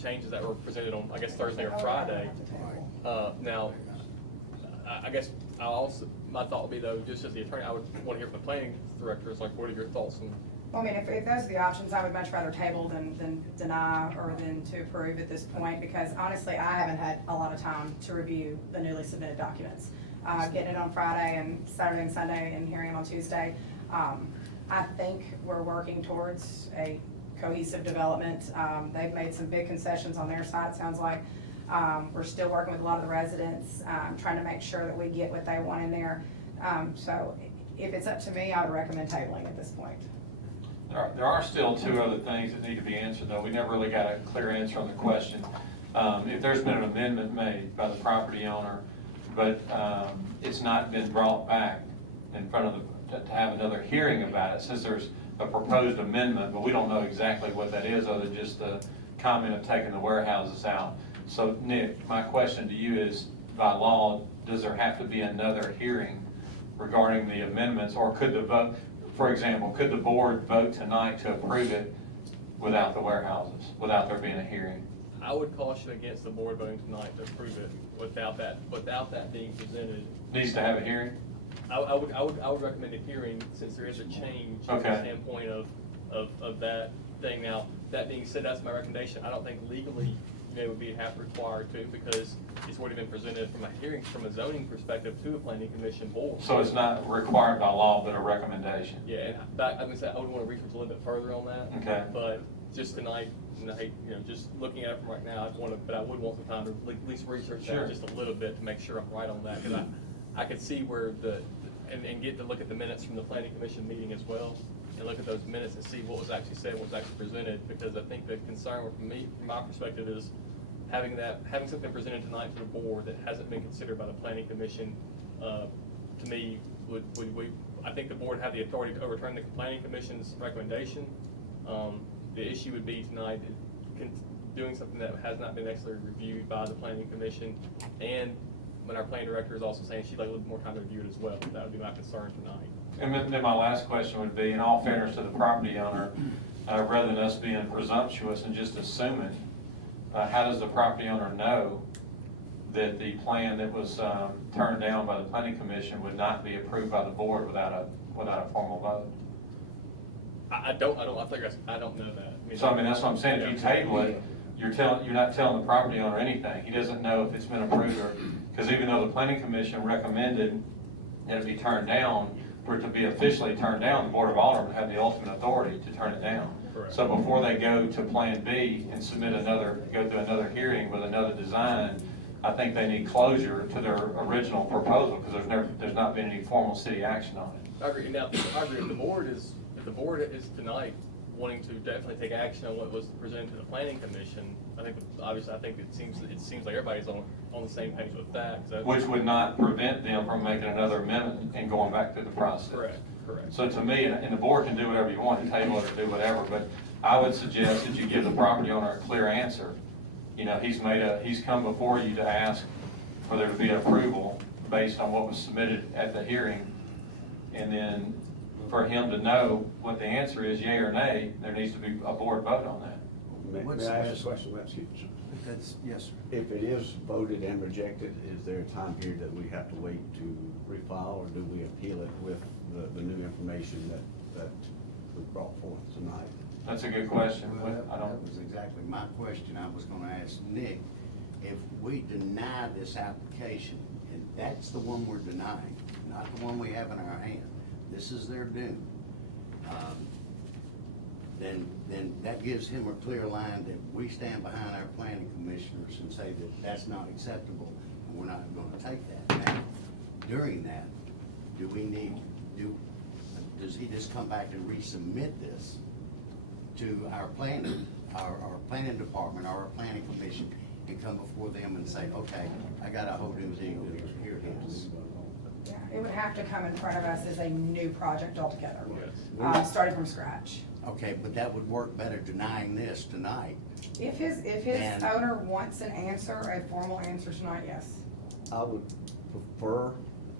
changes that were presented on, I guess, Thursday or Friday. Now, I guess my thought would be though, just as the attorney, I would want to hear from the planning directors, like, what are your thoughts on? Well, I mean, if those are the options, I would much rather table than deny or than to approve at this point, because honestly, I haven't had a lot of time to review the newly submitted documents. Getting it on Friday and Saturday and Sunday and hearing it on Tuesday. I think we're working towards a cohesive development. They've made some big concessions on their side, it sounds like. We're still working with a lot of the residents, trying to make sure that we get what they want in there. So if it's up to me, I would recommend tabling at this point. There are still two other things that need to be answered, though. We never really got a clear answer on the question. If there's been an amendment made by the property owner, but it's not been brought back in front of to have another hearing about it, since there's a proposed amendment, but we don't know exactly what that is other than just the comment of taking the warehouses out. So Nick, my question to you is, by law, does there have to be another hearing regarding the amendments, or could the vote, for example, could the board vote tonight to approve it without the warehouses, without there being a hearing? I would caution against the board voting tonight to approve it without that being presented. Needs to have a hearing? I would recommend a hearing, since there is a change from the standpoint of that thing. Now, that being said, that's my recommendation. I don't think legally would be required to, because it's already been presented from a hearing, from a zoning perspective, to a planning commission board. So it's not required by law, but a recommendation? Yeah, and I'm gonna say, I would want to research a little bit further on that. Okay. But just tonight, just looking at it from right now, I would want some time to at least research that just a little bit to make sure I'm right on that, because I could see where and get to look at the minutes from the planning commission meeting as well, and look at those minutes and see what was actually said, what was actually presented, because I think the concern from my perspective is having something presented tonight to the board that hasn't been considered by the planning commission, to me, I think the board had the authority to overturn the planning commission's recommendation. The issue would be tonight doing something that has not been actually reviewed by the planning commission, and when our planning director is also saying she'd like a little more time to review it as well. That would be my concern tonight. And then my last question would be, in all fairness to the property owner, rather than us being presumptuous and just assuming, how does the property owner know that the plan that was turned down by the planning commission would not be approved by the board without a formal vote? I don't know that. So I mean, that's what I'm saying. If you table it, you're not telling the property owner anything. He doesn't know if it's been approved, or because even though the planning commission recommended that it be turned down, for it to be officially turned down, the board of aldermen have the ultimate authority to turn it down. Correct. So before they go to Plan B and go through another hearing with another design, I think they need closure to their original proposal, because there's not been any formal city action on it. I agree. Now, I agree. If the board is tonight wanting to definitely take action on what was presented to the planning commission, I think it seems like everybody's on the same page with that. Which would not prevent them from making another amendment and going back through the process. Correct. So to me, and the board can do whatever you want, to table it or do whatever, but I would suggest that you give the property owner a clear answer. He's come before you to ask for there to be approval based on what was submitted at the hearing, and then for him to know what the answer is, yea or nay, there needs to be a board vote on that. May I ask a question? Yes, sir. If it is voted and rejected, is there a time period that we have to wait to refile, or do we appeal it with the new information that was brought forth tonight? That's a good question. Well, that was exactly my question. I was gonna ask Nick, if we deny this application, and that's the one we're denying, not the one we have in our hand, this is their doom, then that gives him a clear line that we stand behind our planning commissioners and say that that's not acceptable, and we're not gonna take that. Now, during that, does he just come back and resubmit this to our planning department, or our planning commission, and come before them and say, okay, I got a whole new deal, here it is? Yeah, It would have to come in front of us as a new project altogether, starting from scratch. Okay, but that would work better denying this tonight. If his And- owner wants an answer, a formal answer tonight, yes. I would prefer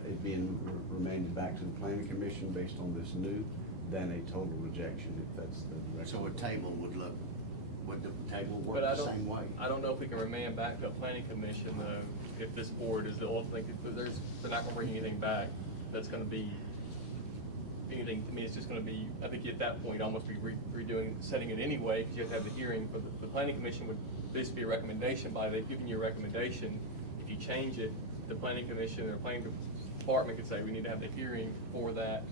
it being remanded back to the planning commission based on this new than a total rejection, if that's the direction. So a table would the table work But I the don't, same way? I don't know if we can remand back to a planning commission though, if this board is ultimately, they're not gonna bring anything back that's gonna be anything, I mean, it's just gonna be, I think at that point, you'd almost be redoing, setting it anyway, because you have to have the hearing, but the planning commission would basically be a recommendation by, they've given you a recommendation. If you change it, the planning commission or planning department could say, we need to have the hearing for that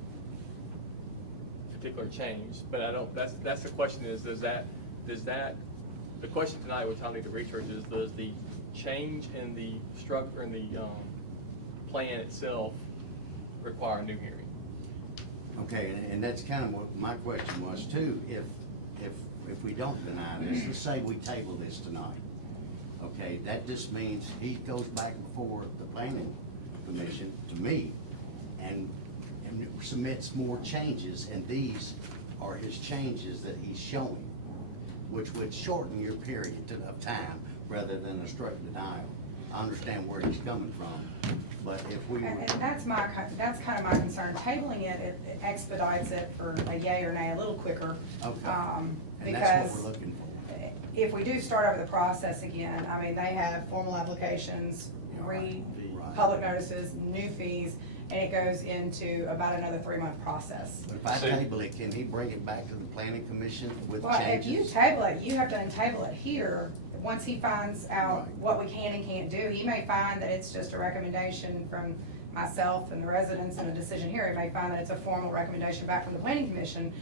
particular change. But I don't, that's the question is, does that, the question tonight, which I'll need to research, is does the change in the structure, in the, plan itself require a new hearing? Okay, and that's kind of what my question was too. If we don't deny this, let's say we table this tonight. Okay, that just means he goes back before the planning commission to me and submits more changes, and these are his changes that he's showing, which would shorten your period of time rather than a straight denial. I understand where he's coming from, but if we were. And that's kind of my concern. Tabling it expedites it for a yay or nay a little quicker. Okay. And Because that's what we're looking for. if we do start over the process again, I mean, they have formal applications, Right. public notices, new fees, and it goes into about another 3-month process. But if I So- table it, can he bring it back to the planning commission with Well, if you changes? table it, you have to untable it here. Once he finds out Right. what we can and can't do, he may find that it's just a recommendation from myself and the residents and a decision here. He may find that it's a formal recommendation back from the planning commission.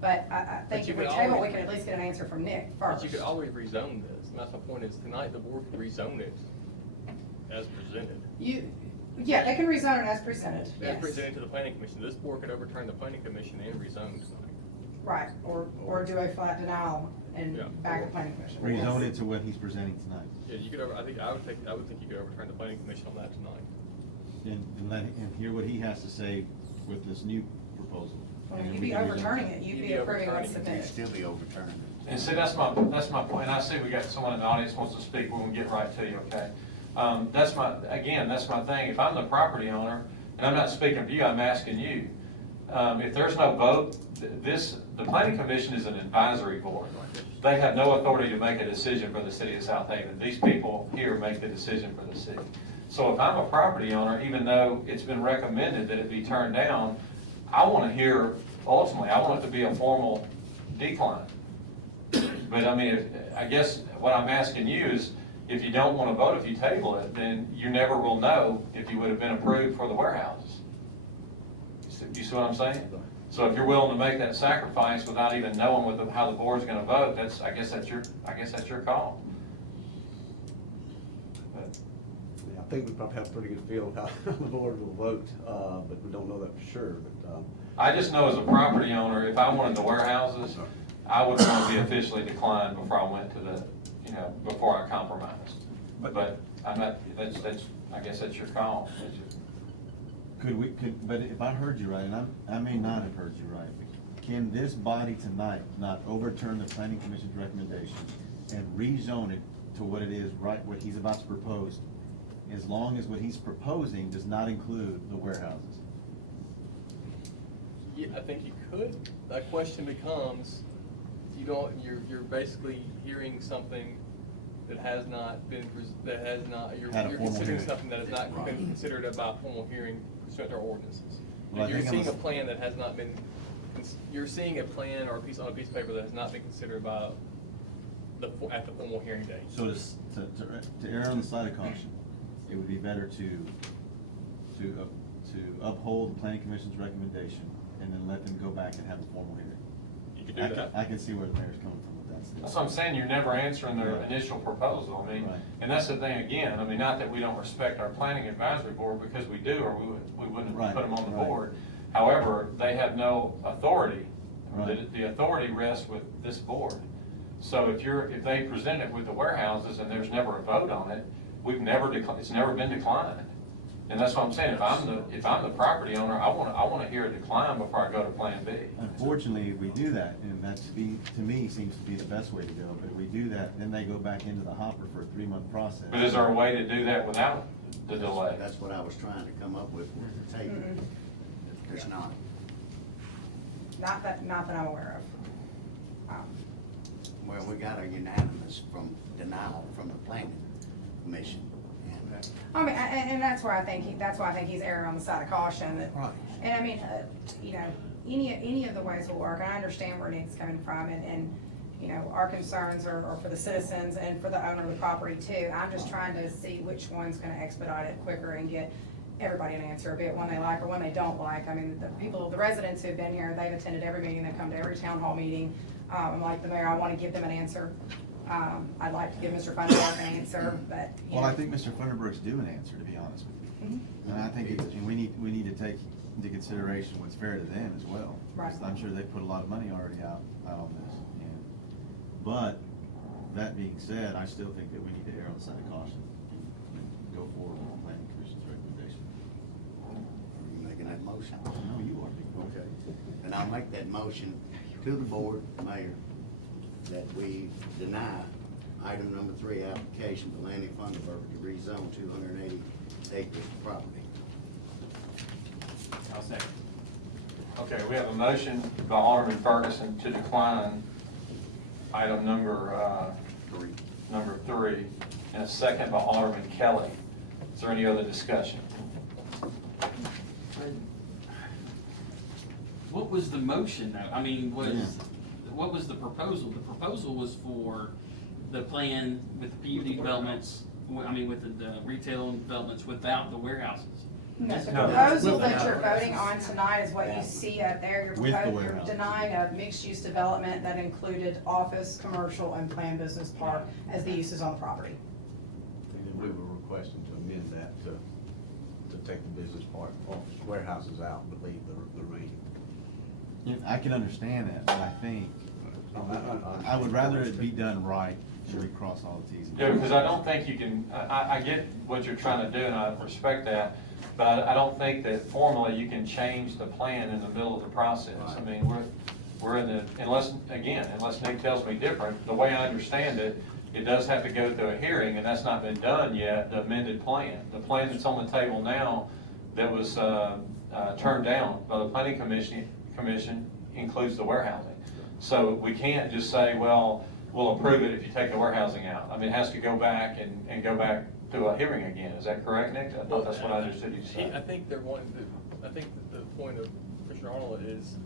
But I But think you if we could table, we always- can at least get an answer from Nick But first. you could always rezone this, and that's my point, is tonight the board could rezone it as presented. Yeah, they can rezone it as presented, As yes. presented to the planning commission, this board could overturn the planning commission and rezone tonight. Right, or do a flat denial and Yeah. back to planning commission. Rezone it to what he's presenting tonight. Yeah, you could I would think you could overturn the planning commission on that tonight. And hear what he has to say with this new proposal. Well, And then you'd we be can rezone. overturning it, you'd be approving what's overturning He'd submitted. still be overturning it. And see, that's my point, and I see we got someone in the audience wants to speak, we're gonna get right to you, okay? That's my thing, if I'm the property owner, and I'm not speaking for you, I'm asking you, if there's no vote, the planning commission is an advisory board. They have no authority to make a decision for the city of Southaven. These people here make the decision for the city. So if I'm a property owner, even though it's been recommended that it be turned down, I wanna hear, ultimately, I want it to be a formal decline. But I mean, I guess what I'm asking you is, if you don't want to vote, if you table it, then you never will know if you would have been approved for the warehouses. You see what I'm saying? So if you're willing to make that sacrifice without even knowing how the board's going to vote, I guess that's your call. But, Yeah, I think we probably have a pretty good feel of how the board will vote, but we don't know that for sure, but, I just know as a property owner, if I wanted the warehouses, I would want to be officially declined before I went to before I compromised. But I'm not, I guess that's your call. But if I heard you right, and I may not have heard you right, can this body tonight not overturn the planning commission's recommendation and rezone it to what it is, right, what he's about to propose, as long as what he's proposing does not include the warehouses? Yeah, I think you could. That question becomes, you're basically hearing something that has not been, you're Had a formal considering hearing. something that has not been considered about formal hearing pursuant to our ordinances. Well, I You're think seeing a I'm- plan that has not been, you're seeing a plan or on a piece of paper that has not been considered about at the formal hearing date. So to err on the side of caution, it would be better to uphold the planning commission's recommendation and then let them go back and have a formal hearing. You could do that. I can see where the mayor's coming from with that. That's what I'm saying, you're never answering their initial proposal. I mean, Right. and that's the thing again, I mean, not that we don't respect our planning advisory board, because we do, or we wouldn't Right, put them on the right. board. However, they have no authority. Right. The authority rests with this board. So if they present it with the warehouses and there's never a vote on it, it's never been declined. And that's what I'm saying, if I'm the property owner, I wanna hear a decline before I go to Plan B. Unfortunately, we do that, and to me, seems to be the best way to go, but if we do that, then they go back into the hopper for a 3-month process. But is there a way to do that without the delay? That's what I was trying to come up with the table. There's not. Not that I'm aware of. Well, we got a unanimous from denial from the planning commission. And, I mean, and that's why I think he's erring on the side of caution. Right. And I mean, you know, any of the ways will work. I understand where Nick's coming from, and you know, our concerns are for the citizens and for the owner of the property too. I'm just trying to see which one's gonna expedite it quicker and get everybody an answer, be it one they like or one they don't like. I mean, the residents who've been here, they've attended every meeting, they've come to every town hall meeting. Like the mayor, I wanna give them an answer. I'd like to give Mr. Funderburk an answer, but, you Well, know. I think Mr. Funderburk's due an answer, to be honest with you. Mhm. And I think and we need to take into consideration what's fair to them as well. Right. Because I'm sure they put a lot of money already out on this. But, that being said, I still think that we need to err on the side of caution and go forward with the planning commission's recommendation. are you making that motion? No, you are, Big Boy. Okay. And I'll make that motion to the board, Mayor, that we deny item number 3, application for Lanny Funderburk to rezone 280 acres of property. I'll second. Okay, we have a motion by Alderman Ferguson to decline item number 3, and a second by Alderman Kelly. Is there any other discussion? What was the motion though? I mean, what was the proposal? The proposal was for the plan with the PUD developments, with the retail developments without the warehouses. No, the No. proposal that you're voting on tonight is what you see up there. With the You're warehouse. denying a mixed-use development that included office, commercial, and planned business park as the uses on the property. And then we were requesting to amend that to take the business part, office, warehouses out, but leave the remaining. Yeah, I can understand that, but I think, I would rather it be done right and we cross all the Ts and Ks. Yeah, because I don't think you can, I get what you're trying to do, and I respect that, but I don't think that formally you can change the plan in the middle of the process. I mean, we're in the, unless Nick tells me different, the way I understand it, it does have to go through a hearing, and that's not been done yet, the amended plan. The plan that's on the table now that was turned down by the planning commission includes the warehousing. So we can't just say, well, we'll approve it if you take the warehousing out. I mean, it has to go back and go back to a hearing again. Is that correct, Nick? I thought that's what I understood you to say. I think they're wanting to, I think the point of Commissioner Arnold is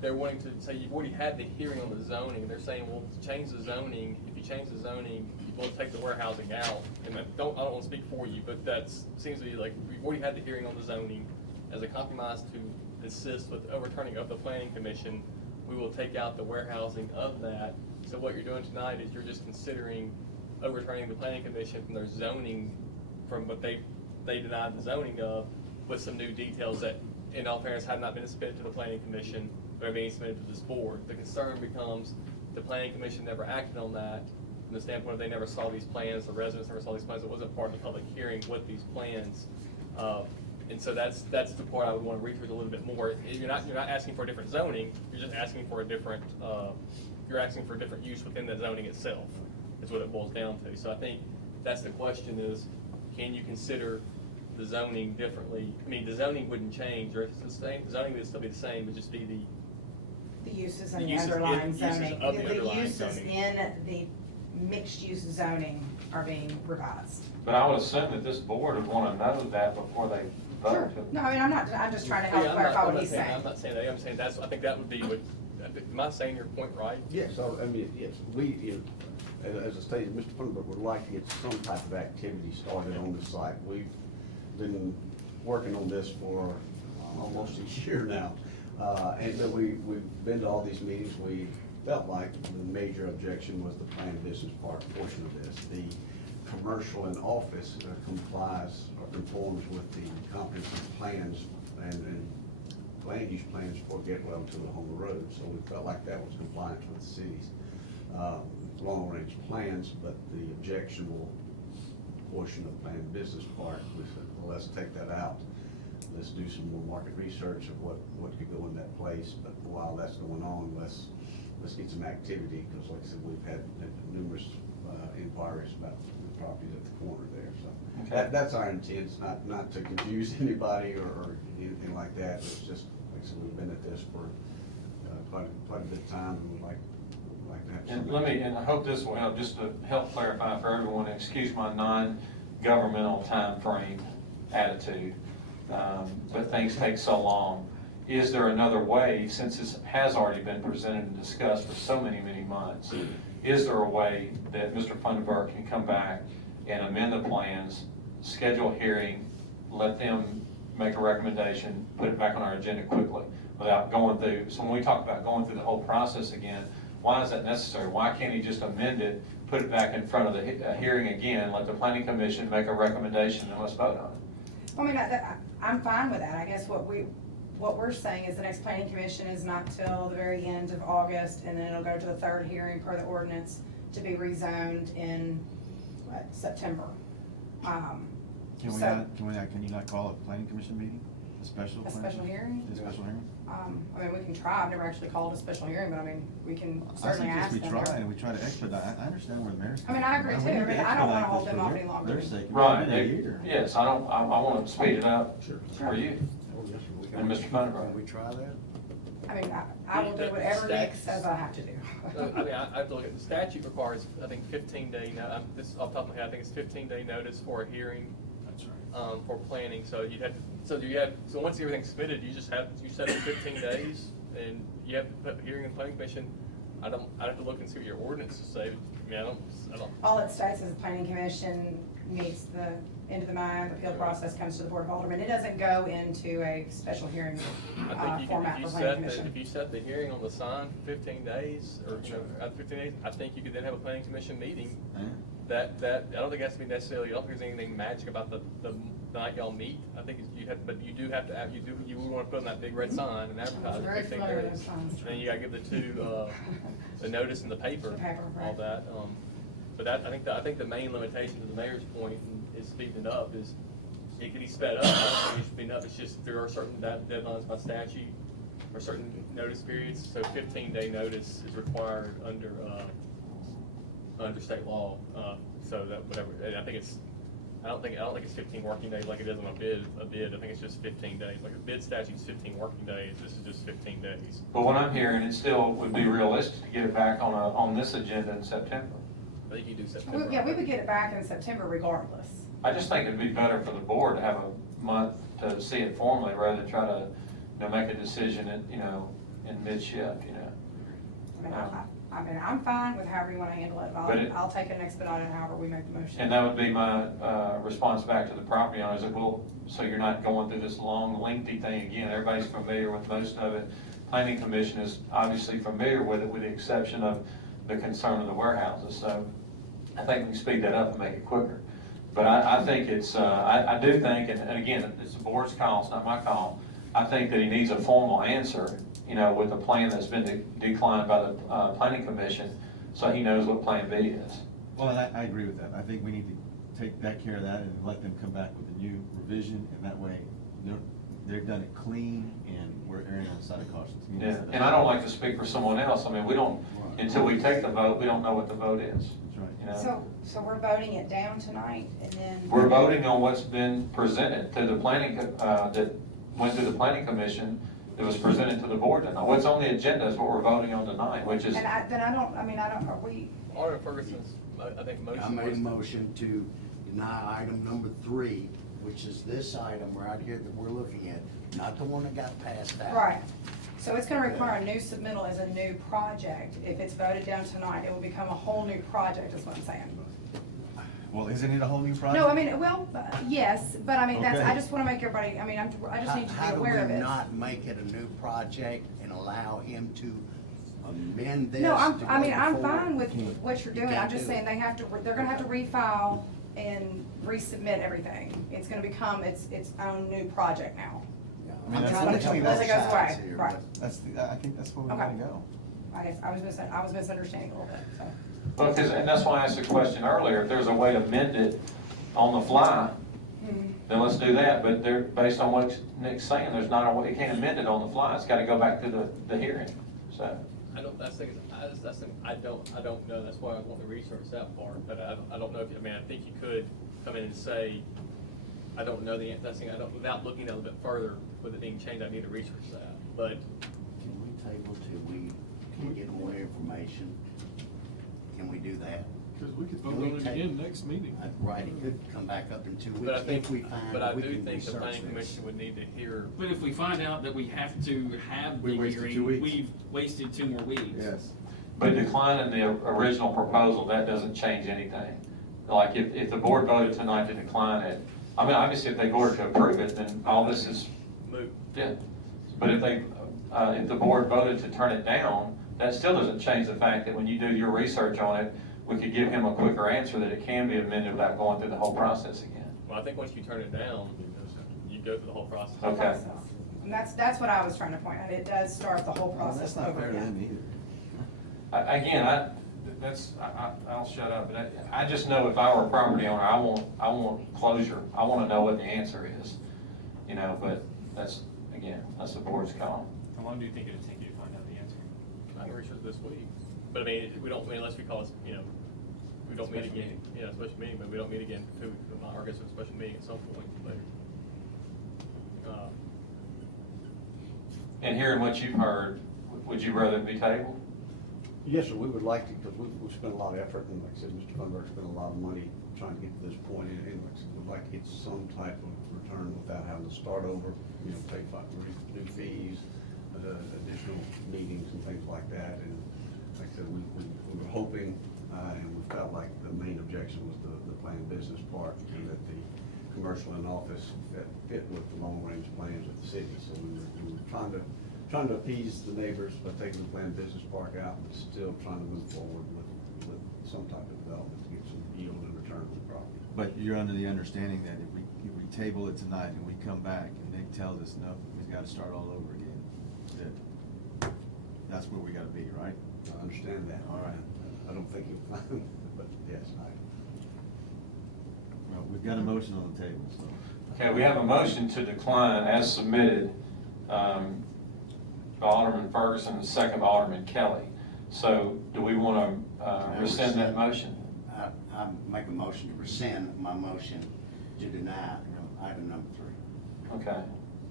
they're wanting to say you've already had the hearing on the zoning. They're saying, well, change the zoning. If you change the zoning, we'll take the warehousing out. And I don't want to speak for you, but that seems to be like, we've already had the hearing on the zoning. As a compromise to assist with overturning of the planning commission, we will take out the warehousing of that. So what you're doing tonight is you're just considering overturning the planning commission from their zoning, from what they denied the zoning of, with some new details that, in all fairness, have not been submitted to the planning commission, but are being submitted to this board. The concern becomes the planning commission never acted on that, from the standpoint of they never saw these plans, the residents never saw these plans, it wasn't part of the public hearing with these plans. And so that's the part I would want to read through a little bit more. You're not asking for a different zoning, you're just asking for a different, you're asking for a different use within the zoning itself, is what it boils down to. So I think that's the question is, can you consider the zoning differently? I mean, the zoning wouldn't change, or it's the same, the zoning would still be the same, would just be The uses The and the uses underlying uses zoning. of the underlying uses zoning. in the mixed-use zoning are being revised. But I would assume that this board would want to know that before they Sure. vote. No, I mean, I'm just trying to help Yeah, clarify what he's I'm saying. not saying that, I'm saying that's, I think that would be what, am I saying your point right? Yes, so, I mean, yes, we, as I stated, Mr. Funderburk would like to get some type of activity started on the site. We've been working on this for almost a year now. And then we've been to all these meetings. We felt like the major objection was the planned business park portion of this. The commercial and office complies or conforms with the comprehensive plans and land use plans for Getwell to the Homer Road. So we felt like that was compliant with the city's long range plans, but the objection will portion of the planned business park. We said, well, let's take that out. Let's do some more market research of what could go in that place. But while that's going on, let's get some activity, because like I said, we've had numerous inquiries about the properties at the corner there. So that's our intent. It's not to confuse anybody or anything like that. It's just, like I said, we've been at this for quite a bit of time, and we'd like to have some. And I hope this will help, just to help clarify for everyone, excuse my non-governmental time frame attitude, but things take so long. Is there another way, since this has already been presented and discussed for so many, many months, is there a way that Mr. Funderburk can come back and amend the plans, schedule a hearing, let them make a recommendation, put it back on our agenda quickly without going through? So when we talk about going through the whole process again, why is that necessary? Why can't he just amend it, put it back in front of the hearing again, let the planning commission make a recommendation, and let's vote on it? I mean, I'm fine with that. I guess what we're saying is the next planning commission is not till the very end of August, and then it'll go to the third hearing per the ordinance to be rezoned in September. Can you not call a planning commission meeting? A special hearing? A special hearing? I mean, we can try. I've never actually called a special hearing, but I mean, we can certainly I ask suggest them. we try, and we try to expedite. I understand where the mayor's. I mean, I agree too. I mean, I don't wanna hold them off any longer. Their sake. Right, It's been a year. yes, I want to speed it up for you and Mr. Can Funderburk. we try that? I mean, I will do whatever Nick says I have to do. I mean, I have to look at the statute requires, I think, 15-day, this off the top of my head, I think it's 15-day notice for a hearing. That's right. For planning, so so once everything's submitted, you set it 15 days, and you have to put hearing in the planning commission. I'd have to look and see what your ordinances say. I mean, I don't. All it states is the planning commission meets the end of the month, appeal process comes to the board of aldermen. It doesn't go into a special hearing I think format for planning commission. if you set the hearing on the sign for 15 days, or after 15 days, I think you could then have a planning commission meeting. That I don't think it has to be necessarily. I don't think there's anything magic about the night y'all meet. I think but you do have to have you would want to put on that big red sign and advertise Very it 15 familiar with days. those signs. And then you got to give the notice in the paper, all right. that. But I think the main limitation to the mayor's point is speeding it up is it can be sped up. I don't think it should be enough. It's just there are certain deadlines by statute or certain notice periods. So 15-day notice is required under state law. So that whatever. And I don't think it's 15 working days like it is on a bid. I think it's just 15 days. Like a bid statute's 15 working days. This is just 15 days. But what I'm hearing, it still would be realistic to get it back on this agenda in September. I think you do September. Yeah, we would get it back in September regardless. I just think it'd be better for the board to have a month to see it formally rather than try to, make a decision in mid-shift, I mean, I'm fine with however you want to handle it. I'll take it and expedite it however we make the motion. And that would be my response back to the property owners, that so you're not going through this long, lengthy thing again. Everybody's familiar with most of it. Planning Commission is obviously familiar with it, with the exception of the concern of the warehouses. So I think we can speed that up and make it quicker. But I think it's, I do think, and again, it's the board's call, it's not my call. I think that he needs a formal answer, with a plan that's been declined by the Planning Commission, so he knows what Plan B is. Well, I agree with that. I think we need to take care of that and let them come back with a new revision, and that way, they've done it clean, and we're erring on the side of caution. Yeah, and I don't like to speak for someone else. I mean, we don't, until we take the vote, we don't know what the vote is. That's right. So we're voting it down tonight, and then. We're voting on what's been presented to the planning, that went through the Planning Commission, that was presented to the board tonight. What's on the agenda is what we're voting on tonight, which is. And are we? Alderman Ferguson's, I think, motion. I made a motion to deny item number 3, which is this item right here that we're looking at, not the one that got passed out. Right. So it's gonna require a new submittal as a new project. If it's voted down tonight, it will become a whole new project, is what I'm saying. Well, isn't it a whole new project? No, I mean, yes, but I mean, I Okay. just wanna make everybody, I just need to How be do aware of we it. not make it a new project and allow him to amend this? No, to I'm go fine forward? with what you're doing. I'm just saying they're gonna have to refile and resubmit everything. It's gonna become its own new project now. I mean, I'm that's trying what to I'm unless it goes away, here, right. I think that's where we Okay. gotta go. I guess I was misunderstanding a little bit, so. Well, and that's why I asked the question earlier, if there's a way to amend it on the fly, then let's do that, but they're, based on what Nick's saying, there's not a way, you can't amend it on the fly, it's gotta go back to the hearing, so. I don't, that's the thing, I don't know, that's why I want to research that part, but I don't know if, I mean, I think you could come in and say, I don't know the, that's the thing, without looking a little bit further with it being changed, I need to research that, but. Can we table till we can get more information? Can we do that? Because we could Can vote we on it take- again next meeting. Right, it could come back up in 2 weeks But I think, if we find but I we do can think the research planning this. commission would need to hear. But if we find out that we have to have the We wasted 2 hearing, weeks. we've wasted 2 more weeks. Yes. But declining the original proposal, that doesn't change anything. Like, if the board voted tonight to decline it, I mean, obviously, if they voted to approve it, then all this is, Moot. yeah. But if the board voted to turn it down, that still doesn't change the fact that when you do your research on it, we could give him a quicker answer that it can be amended without going through the whole process again. Well, I think once you turn it down, you go through the whole process. Okay. And that's what I was trying to point out. It does start the whole Well, process that's not over fair to again. them either. I'll shut up, but I just know if I were a property owner, I want closure. I want to know what the answer is, you know, but that's the board's call. How long do you think it'd take you to find out the answer? I can research this week, but I mean, we don't, unless we call it, you know, we don't meet again. Yeah, special meeting, but we don't meet again for 2 weeks, or I guess a special meeting at some point later. And hearing what you've heard, would you rather it be tabled? Yes, sir, we would like to, because we've spent a lot of effort, and like I said, Mr. Funberg spent a lot of money trying to get to this point, and like I said, we'd like to get some type of return without having to start over, you know, pay new fees, additional meetings and things like that, and like I said, we were hoping, and we felt like the main objection was the planned business part, and that the commercial and office fit with the long-range plans of the city, so we were trying to appease the neighbors by taking the planned business park out, but still trying to move forward with some type of development to get some yield and return on the property. But you're under the understanding that if we table it tonight and we come back and Nick tells us, no, we've got to start all over again, that's where we got to be, right? I understand that. All right. I don't think you'll find, but yes, Well, we've got a motion on the table, so. Okay, we have a motion to decline as submitted, by Alderman Ferguson and second by Alderman Kelly. So do we want to rescind that motion? I make a motion to rescind my motion to deny item number 3. Okay,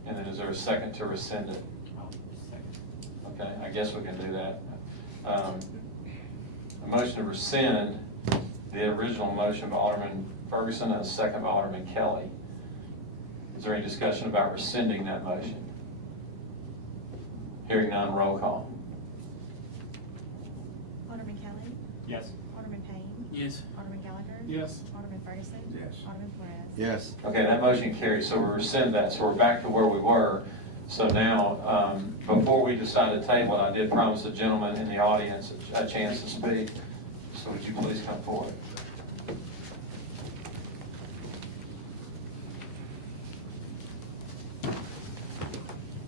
and then is there a second to rescind it? Okay, I guess we can do that. A motion to rescind the original motion by Alderman Ferguson and a second by Alderman Kelly. Is there any discussion about rescinding that motion? Hearing none, roll call. Alderman Kelly. Yes. Alderman Payne. Yes. Alderman Gallagher. Yes. Alderman Ferguson. Yes. Alderman Flores. Yes. Okay, that motion carries, so we rescind that, so we're back to where we were. So now, before we decide to table it, I did promise the gentleman in the audience a chance to speak. So would you please come forward?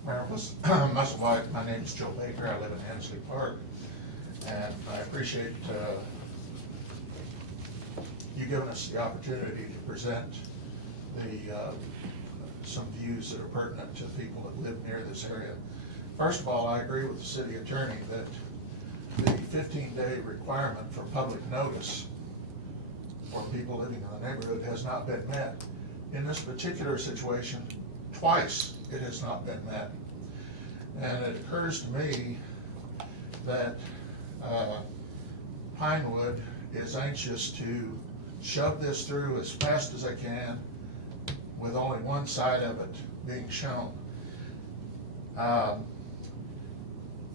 Mayor, Musselwhite, my name is Joe Baker, I live in Hensley Park, and I appreciate you giving us the opportunity to present some views that are pertinent to people that live near this area. First of all, I agree with the city attorney that the 15-day requirement for public notice for people living in the neighborhood has not been met. In this particular situation, twice it has not been met. And it occurs to me that Pinewood is anxious to shove this through as fast as they can with only one side of it being shown.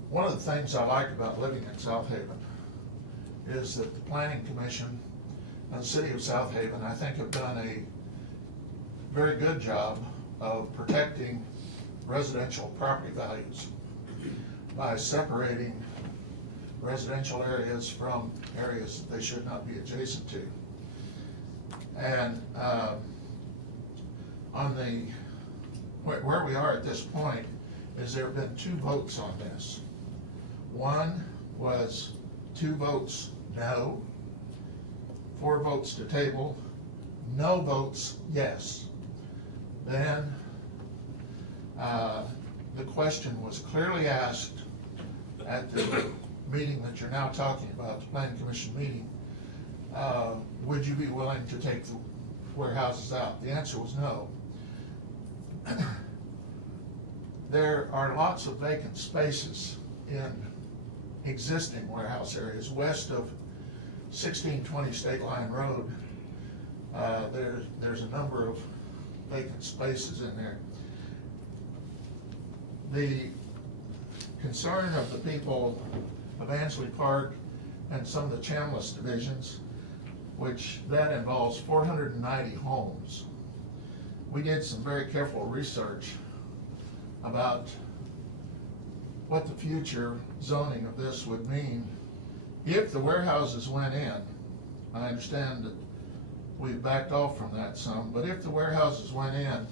One of the things I like about living in Southaven is that the Planning Commission and the City of Southaven, I think, have done a very good job of protecting residential property values by separating residential areas from areas that they should not be adjacent to. And where we are at this point is there have been 2 votes on this. One was 2 votes no, 4 votes to table, no votes yes. Then the question was clearly asked at the meeting that you're now talking about, the planning commission meeting, would you be willing to take the warehouses out? The answer was no. There are lots of vacant spaces in existing warehouse areas west of 1620 State Line Road. There's a number of vacant spaces in there. The concern of the people of Ansley Park and some of the Chambliss divisions, which that involves 490 homes. We did some very careful research about what the future zoning of this would mean if the warehouses went in. I understand that we've backed off from that some, but if the warehouses went in,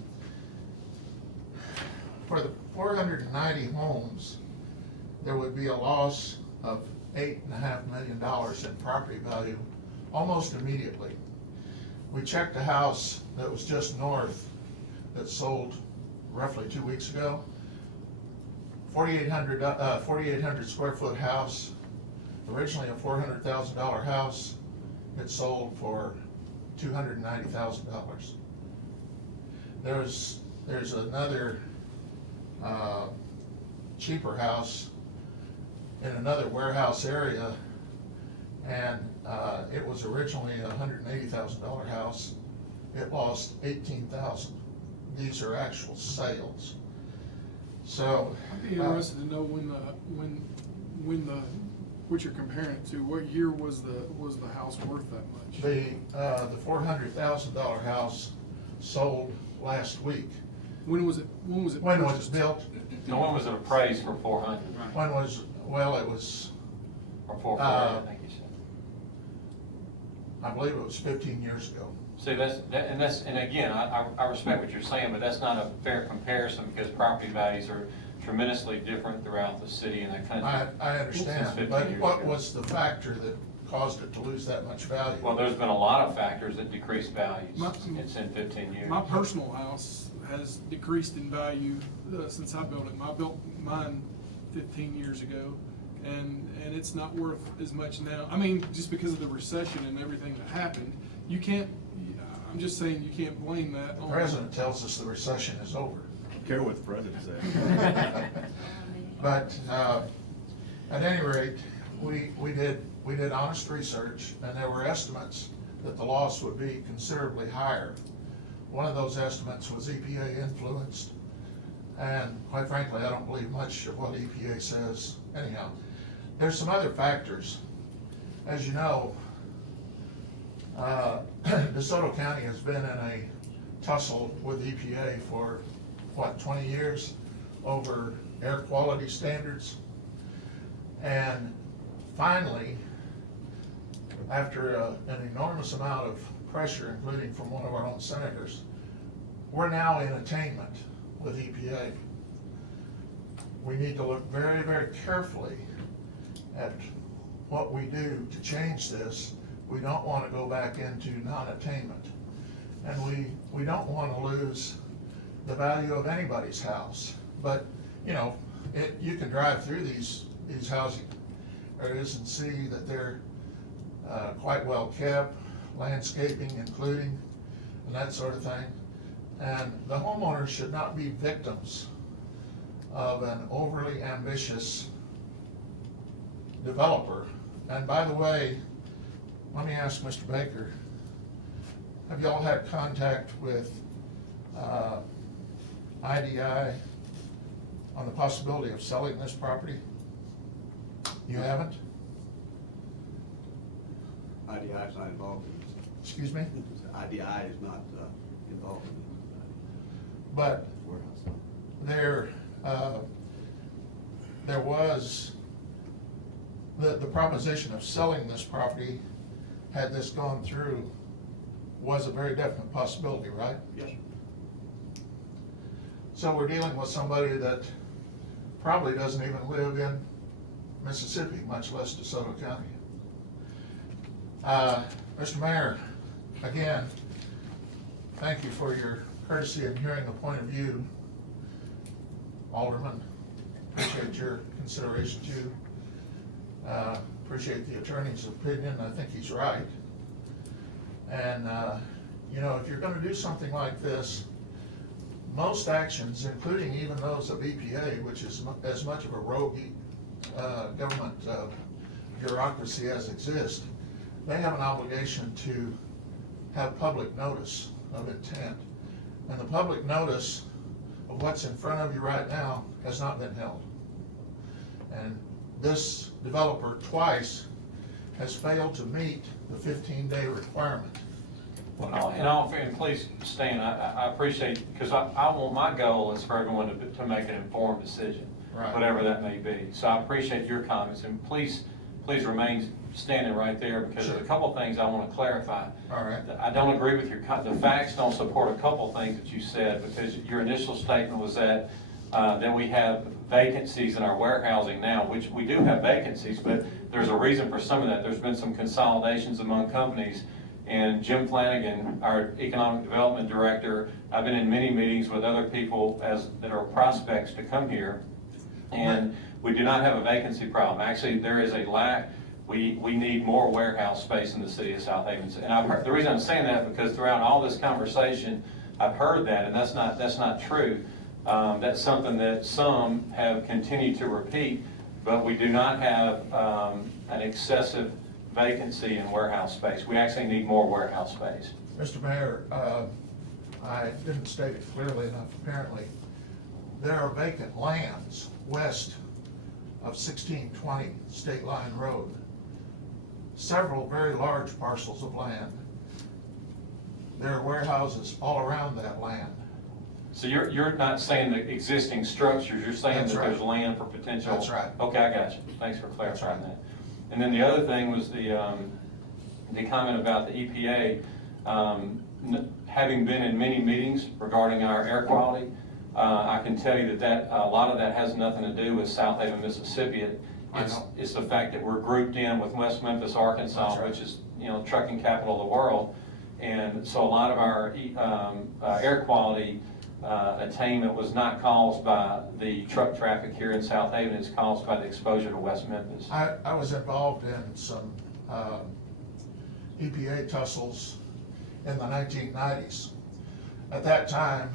for the 490 homes, there would be a loss of $8.5 million in property value almost immediately. We checked a house that was just north that sold roughly 2 weeks ago. 4,800 square foot house, originally a $400,000 house. It sold for $290,000. There's another cheaper house in another warehouse area, and it was originally a $180,000 house. It lost $18,000. These are actual sales. So I'd be interested to know what you're comparing it to. What year was the house worth that much? The $400,000 house sold last week. When was it When was purchased? it built? No one was appraised for 400, When was, well, it was, or 440, I think you said. I believe it was 15 years ago. See, and again, I respect what you're saying, but that's not a fair comparison because property values are tremendously different throughout the city and the country. I understand, Since 15 but years what ago. was the factor that caused it to lose that much value? Well, there's been a lot of factors that decrease values. My- It's in 15 years. My personal house has decreased in value since I built it. I built mine 15 years ago, and it's not worth as much now. I mean, just because of the recession and everything that happened, you can't, I'm just saying you can't blame that The on. president tells us the recession is over. Care what the president said. But at any rate, we did honest research, and there were estimates that the loss would be considerably higher. One of those estimates was EPA influenced, and quite frankly, I don't believe much of what EPA says anyhow. There's some other factors. As you know, DeSoto County has been in a tussle with EPA for, 20 years over air quality standards. And finally, after an enormous amount of pressure, including from one of our own senators, we're now in attainment with EPA. We need to look very, very carefully at what we do to change this. We don't want to go back into non-attainment. And we don't want to lose the value of anybody's house. But, you know, you can drive through these housing areas and see that they're quite well kept, landscaping including, and that sort of thing. And the homeowners should not be victims of an overly ambitious developer. And by the way, let me ask Mr. Baker, have y'all had contact with IDI on the possibility of selling this property? You haven't? IDI is not involved in this. Excuse me? IDI is not involved in this. But there was the proposition of selling this property, had this gone through, was a very definite possibility, right? Yes. So we're dealing with somebody that probably doesn't even live in Mississippi, much less DeSoto County. Mr. Mayor, again, thank you for your courtesy in hearing a point of view. Alderman, appreciate your consideration too. Appreciate the attorney's opinion. I think he's right. And, you know, if you're gonna do something like this, most actions, including even those of EPA, which is as much of a rogue government bureaucracy as exists, they have an obligation to have public notice of intent. And the public notice of what's in front of you right now has not been held. And this developer twice has failed to meet the 15-day requirement. Well, in all fairness, please, Stan, I appreciate, because I want, my goal is for everyone to make an informed decision, Right. whatever that may be. So I appreciate your comments, and please remain standing right there, because there's a couple of things I want to clarify. All right. I don't agree with the facts don't support a couple of things that you said, because your initial statement was that we have vacancies in our warehousing now, which we do have vacancies, but there's a reason for some of that. There's been some consolidations among companies. And Jim Flanagan, our Economic Development Director, I've been in many meetings with other people that are prospects to come here. And we do not have a vacancy problem. Actually, there is a lack. We need more warehouse space in the city of Southaven. And the reason I'm saying that, because throughout all this conversation, I've heard that, and that's not true. That's something that some have continued to repeat, but we do not have an excessive vacancy in warehouse space. We actually need more warehouse space. Mr. Mayor, I didn't state it clearly enough apparently. There are vacant lands west of 1620 State Line Road. Several very large parcels of land. There are warehouses all around that land. So you're not saying the existing structures, you're saying That's that right. there's land for potential? That's right. Okay, I got you. Thanks for clarifying That's right. that. And then the other thing was the comment about the EPA. Having been in many meetings regarding our air quality, I can tell you that a lot of that has nothing to do with Southaven, Mississippi. It's the fact that we're grouped in with West Memphis, Arkansas, right. which is, you know, trucking capital of the world. And so a lot of our air quality attainment was not caused by the truck traffic here in Southaven, it's caused by the exposure to West Memphis. I was involved in some EPA tussles in the 1990s. At that time,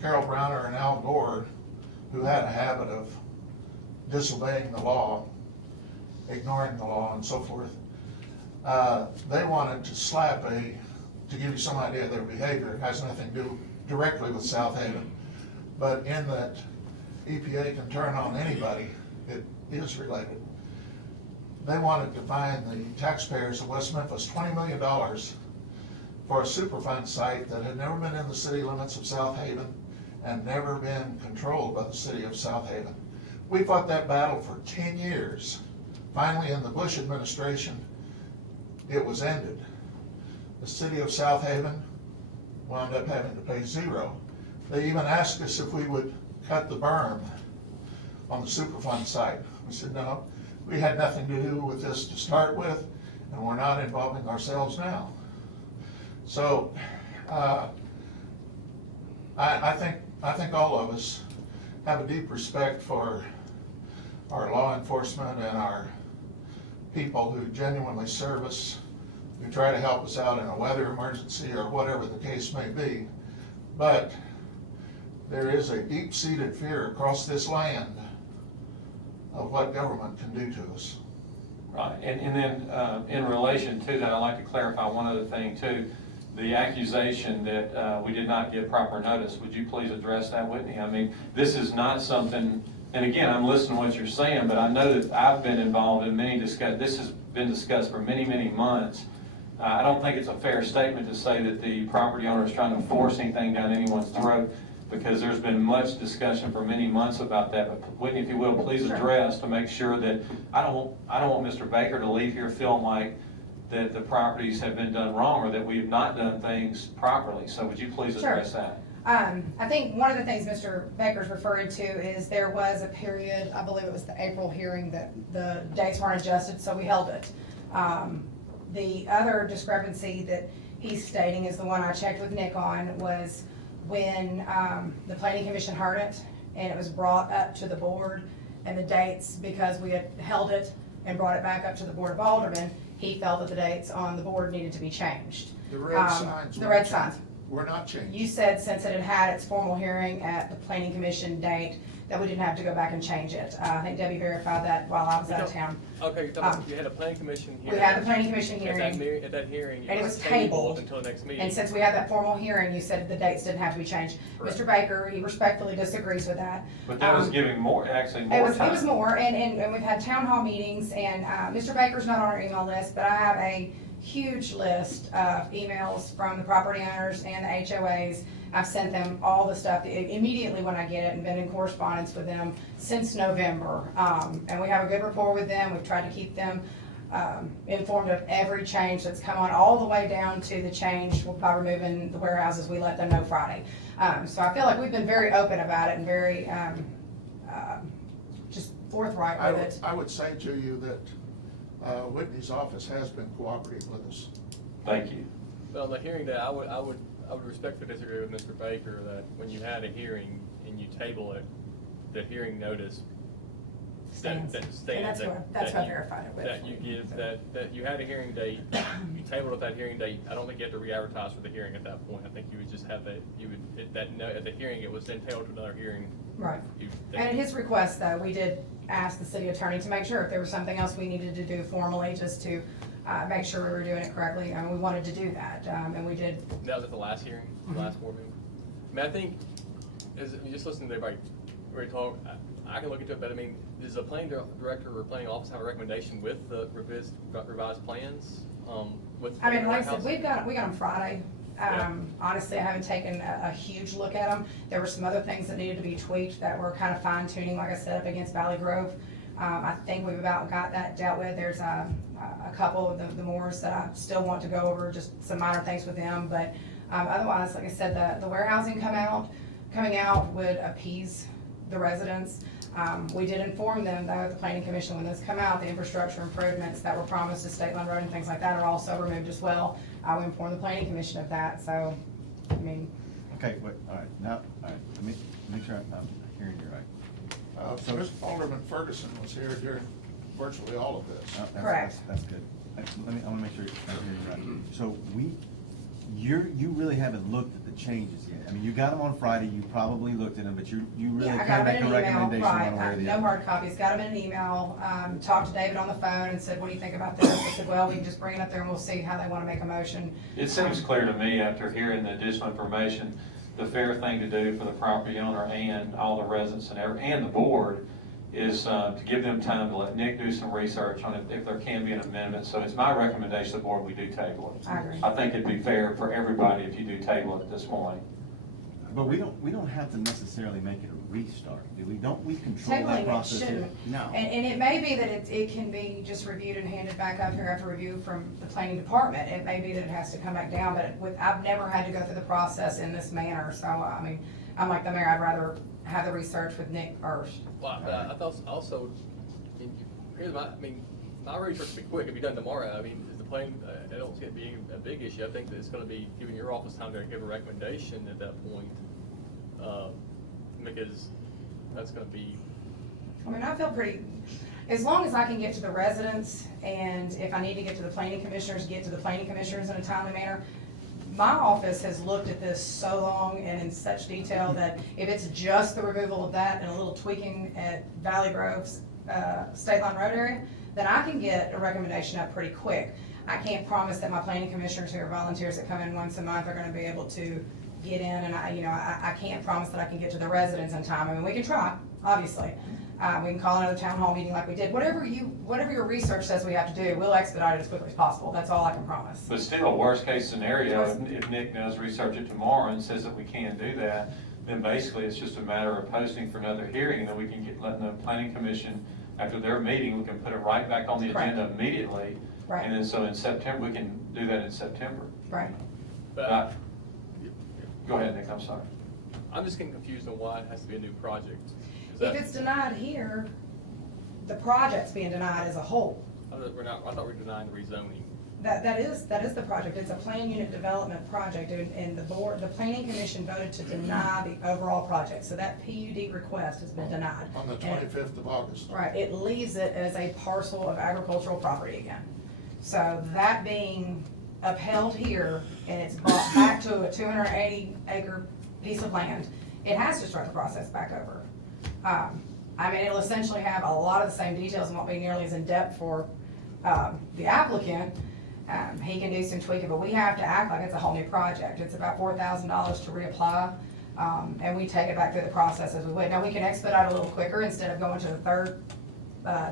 Carol Browner and Al Gore, who had a habit of disobeying the law, ignoring the law and so forth, they wanted to slap to give you some idea of their behavior, it has nothing to do directly with Southaven, but in that EPA can turn on anybody, it is related. They wanted to fine the taxpayers of West Memphis $20 million for a Superfund site that had never been in the city limits of Southaven and never been controlled by the city of Southaven. We fought that battle for 10 years. Finally, in the Bush administration, it was ended. The city of Southaven wound up having to pay zero. They even asked us if we would cut the berm on the Superfund site. We said, no, we had nothing to do with this to start with, and we're not involving ourselves now. So, I think all of us have a deep respect for our law enforcement and our people who genuinely serve us, who try to help us out in a weather emergency or whatever the case may be. But there is a deep-seated fear across this land of what government can do to us. Right, and then in relation to that, I'd like to clarify one other thing too. The accusation that we did not give proper notice, would you please address that, Whitney? I mean, this is not something, and again, I'm listening to what you're saying, but I know that I've been involved in many discussions. This has been discussed for many, many months. I don't think it's a fair statement to say that the property owner is trying to force anything down anyone's throat, because there's been much discussion for many months about that. But Whitney, if you will, please address to make sure that, I don't want Mr. Baker to leave here feeling like that the properties have been done wrong or that we have not done things properly. So would you please address that? I think one of the things Mr. Baker's referring to is there was a period, I believe it was the April hearing, that the dates weren't adjusted, so we held it. The other discrepancy that he's stating is the one I checked with Nick on, was when the planning commission heard it and it was brought up to the board and the dates, because we had held it and brought it back up to the Board of Aldermen, he felt that the dates on the board needed to be changed. The red signs. The red signs. Were not changed. You said since it had had its formal hearing at the planning commission date, that we didn't have to go back and change it. I think Debbie verified that while I was out of town. Okay, you had a planning commission hearing. We had the planning commission hearing. At that hearing, And it was tabled until the next meeting. And since we had that formal hearing, you said the dates didn't have to be changed. Correct. Mr. Baker, he respectfully disagrees with that. But that was giving more, actually more time. It was more, and we've had town hall meetings, and Mr. Baker's not on our email list, but I have a huge list of emails from the property owners and the HOAs. I've sent them all the stuff immediately when I get it, and been in correspondence with them since November. And we have a good rapport with them. We've tried to keep them informed of every change that's come on, all the way down to the change by removing the warehouses. We let them know Friday. So I feel like we've been very open about it and very just forthright with it. I would say to you that Whitney's office has been cooperative with us. Thank you. Well, the hearing that I would respectfully disagree with Mr. Baker that when you had a hearing and you table it, the hearing notice Stands. that stands. And that's who I verified it with. That you give, that you had a hearing date, you tabled at that hearing date. I don't think you had to re-advertise for the hearing at that point. I think you would just have that, at the hearing, it was then tabled to another hearing. Right. And at his request, though, we did ask the city attorney to make sure if there was something else we needed to do formally, just to make sure we were doing it correctly, and we wanted to do that, and we did. That was at the last hearing, the last board meeting. I mean, I think, as you just listen to everybody talk, I can look into it, but I mean, does the planning director or planning office have a recommendation with the revised plans? I mean, like I said, we got them Friday. Honestly, I haven't taken a huge look at them. There were some other things that needed to be tweaked that were kind of fine tuning, like I said, up against Valley Grove. I think we've about got that dealt with. There's a couple of the mores that I still want to go over, just some minor things with them, but otherwise, like I said, the warehousing coming out would appease the residents. We did inform them, though, the planning commission, when those come out, the infrastructure improvements that were promised to State Line Road and things like that are also removed as well. We informed the planning commission of that, so, I mean. Okay, wait, all right, now, all right, let me make sure I'm hearing you right. So Mr. Alderman Ferguson was here during virtually all of this. Correct. That's good. I wanna make sure I'm hearing you right. So you really haven't looked at the changes yet. I mean, you got them on Friday, you probably looked at them, but you really Yeah, I can't got make them a in an email, recommendation one way or right, the no other. hard copies, got them in an email, talked to David on the phone and said, what do you think about this? I said, well, we can just bring it up there and we'll see how they wanna make a motion. It seems clear to me after hearing the additional information, the fair thing to do for the property owner and all the residents and the board is to give them time to let Nick do some research on if there can be an amendment. So it's my recommendation to the board, we do table it. I agree. I think it'd be fair for everybody if you do table it this morning. But we don't have to necessarily make it a restart, do we? Don't we control Technically, that it process here? shouldn't. No. And it may be that it can be just reviewed and handed back up here after review from the planning department. It may be that it has to come back down, but I've never had to go through the process in this manner. So, I mean, I'm like the mayor, I'd rather have the research with Nick first. Well, I thought also, my research will be quick, it'll be done tomorrow. I mean, is the planning, I don't see it being a big issue. I think that it's gonna be giving your office time to give a recommendation at that point. Because that's gonna be. I mean, I feel pretty, as long as I can get to the residents, and if I need to get to the planning commissioners, get to the planning commissioners in a timely manner. My office has looked at this so long and in such detail that if it's just the removal of that and a little tweaking at Valley Grove's State Line Road area, then I can get a recommendation up pretty quick. I can't promise that my planning commissioners, who are volunteers that come in once a month, are gonna be able to get in, and I can't promise that I can get to the residents in time. I mean, we can try, obviously. We can call another town hall meeting like we did. Whatever your research says we have to do, we'll expedite it as quickly as possible. That's all I can promise. But still, worst case scenario, if Nick does research it tomorrow and says that we can't do that, then basically it's just a matter of posting for another hearing, and then we can letting the planning commission, after their meeting, we can put it right back on the agenda immediately. Right. And then so in September, we can do that in September. Right. Go ahead, Nick, I'm sorry. I'm just getting confused on why it has to be a new project. If it's denied here, the project's being denied as a whole. I thought we were denying the rezoning. That is the project. It's a plan unit development project, and the planning commission voted to deny the overall project. So that PUD request has been denied. On the And- 25th of August. Right, it leaves it as a parcel of agricultural property again. So that being upheld here, and it's brought back to a 280 acre piece of land, it has to start the process back over. I mean, it'll essentially have a lot of the same details and won't be nearly as in-depth for the applicant. He can do some tweaking, but we have to act like it's a whole new project. It's about $4,000 to reapply, and we take it back through the process as we would. Now, we can expedite a little quicker. Instead of going to the third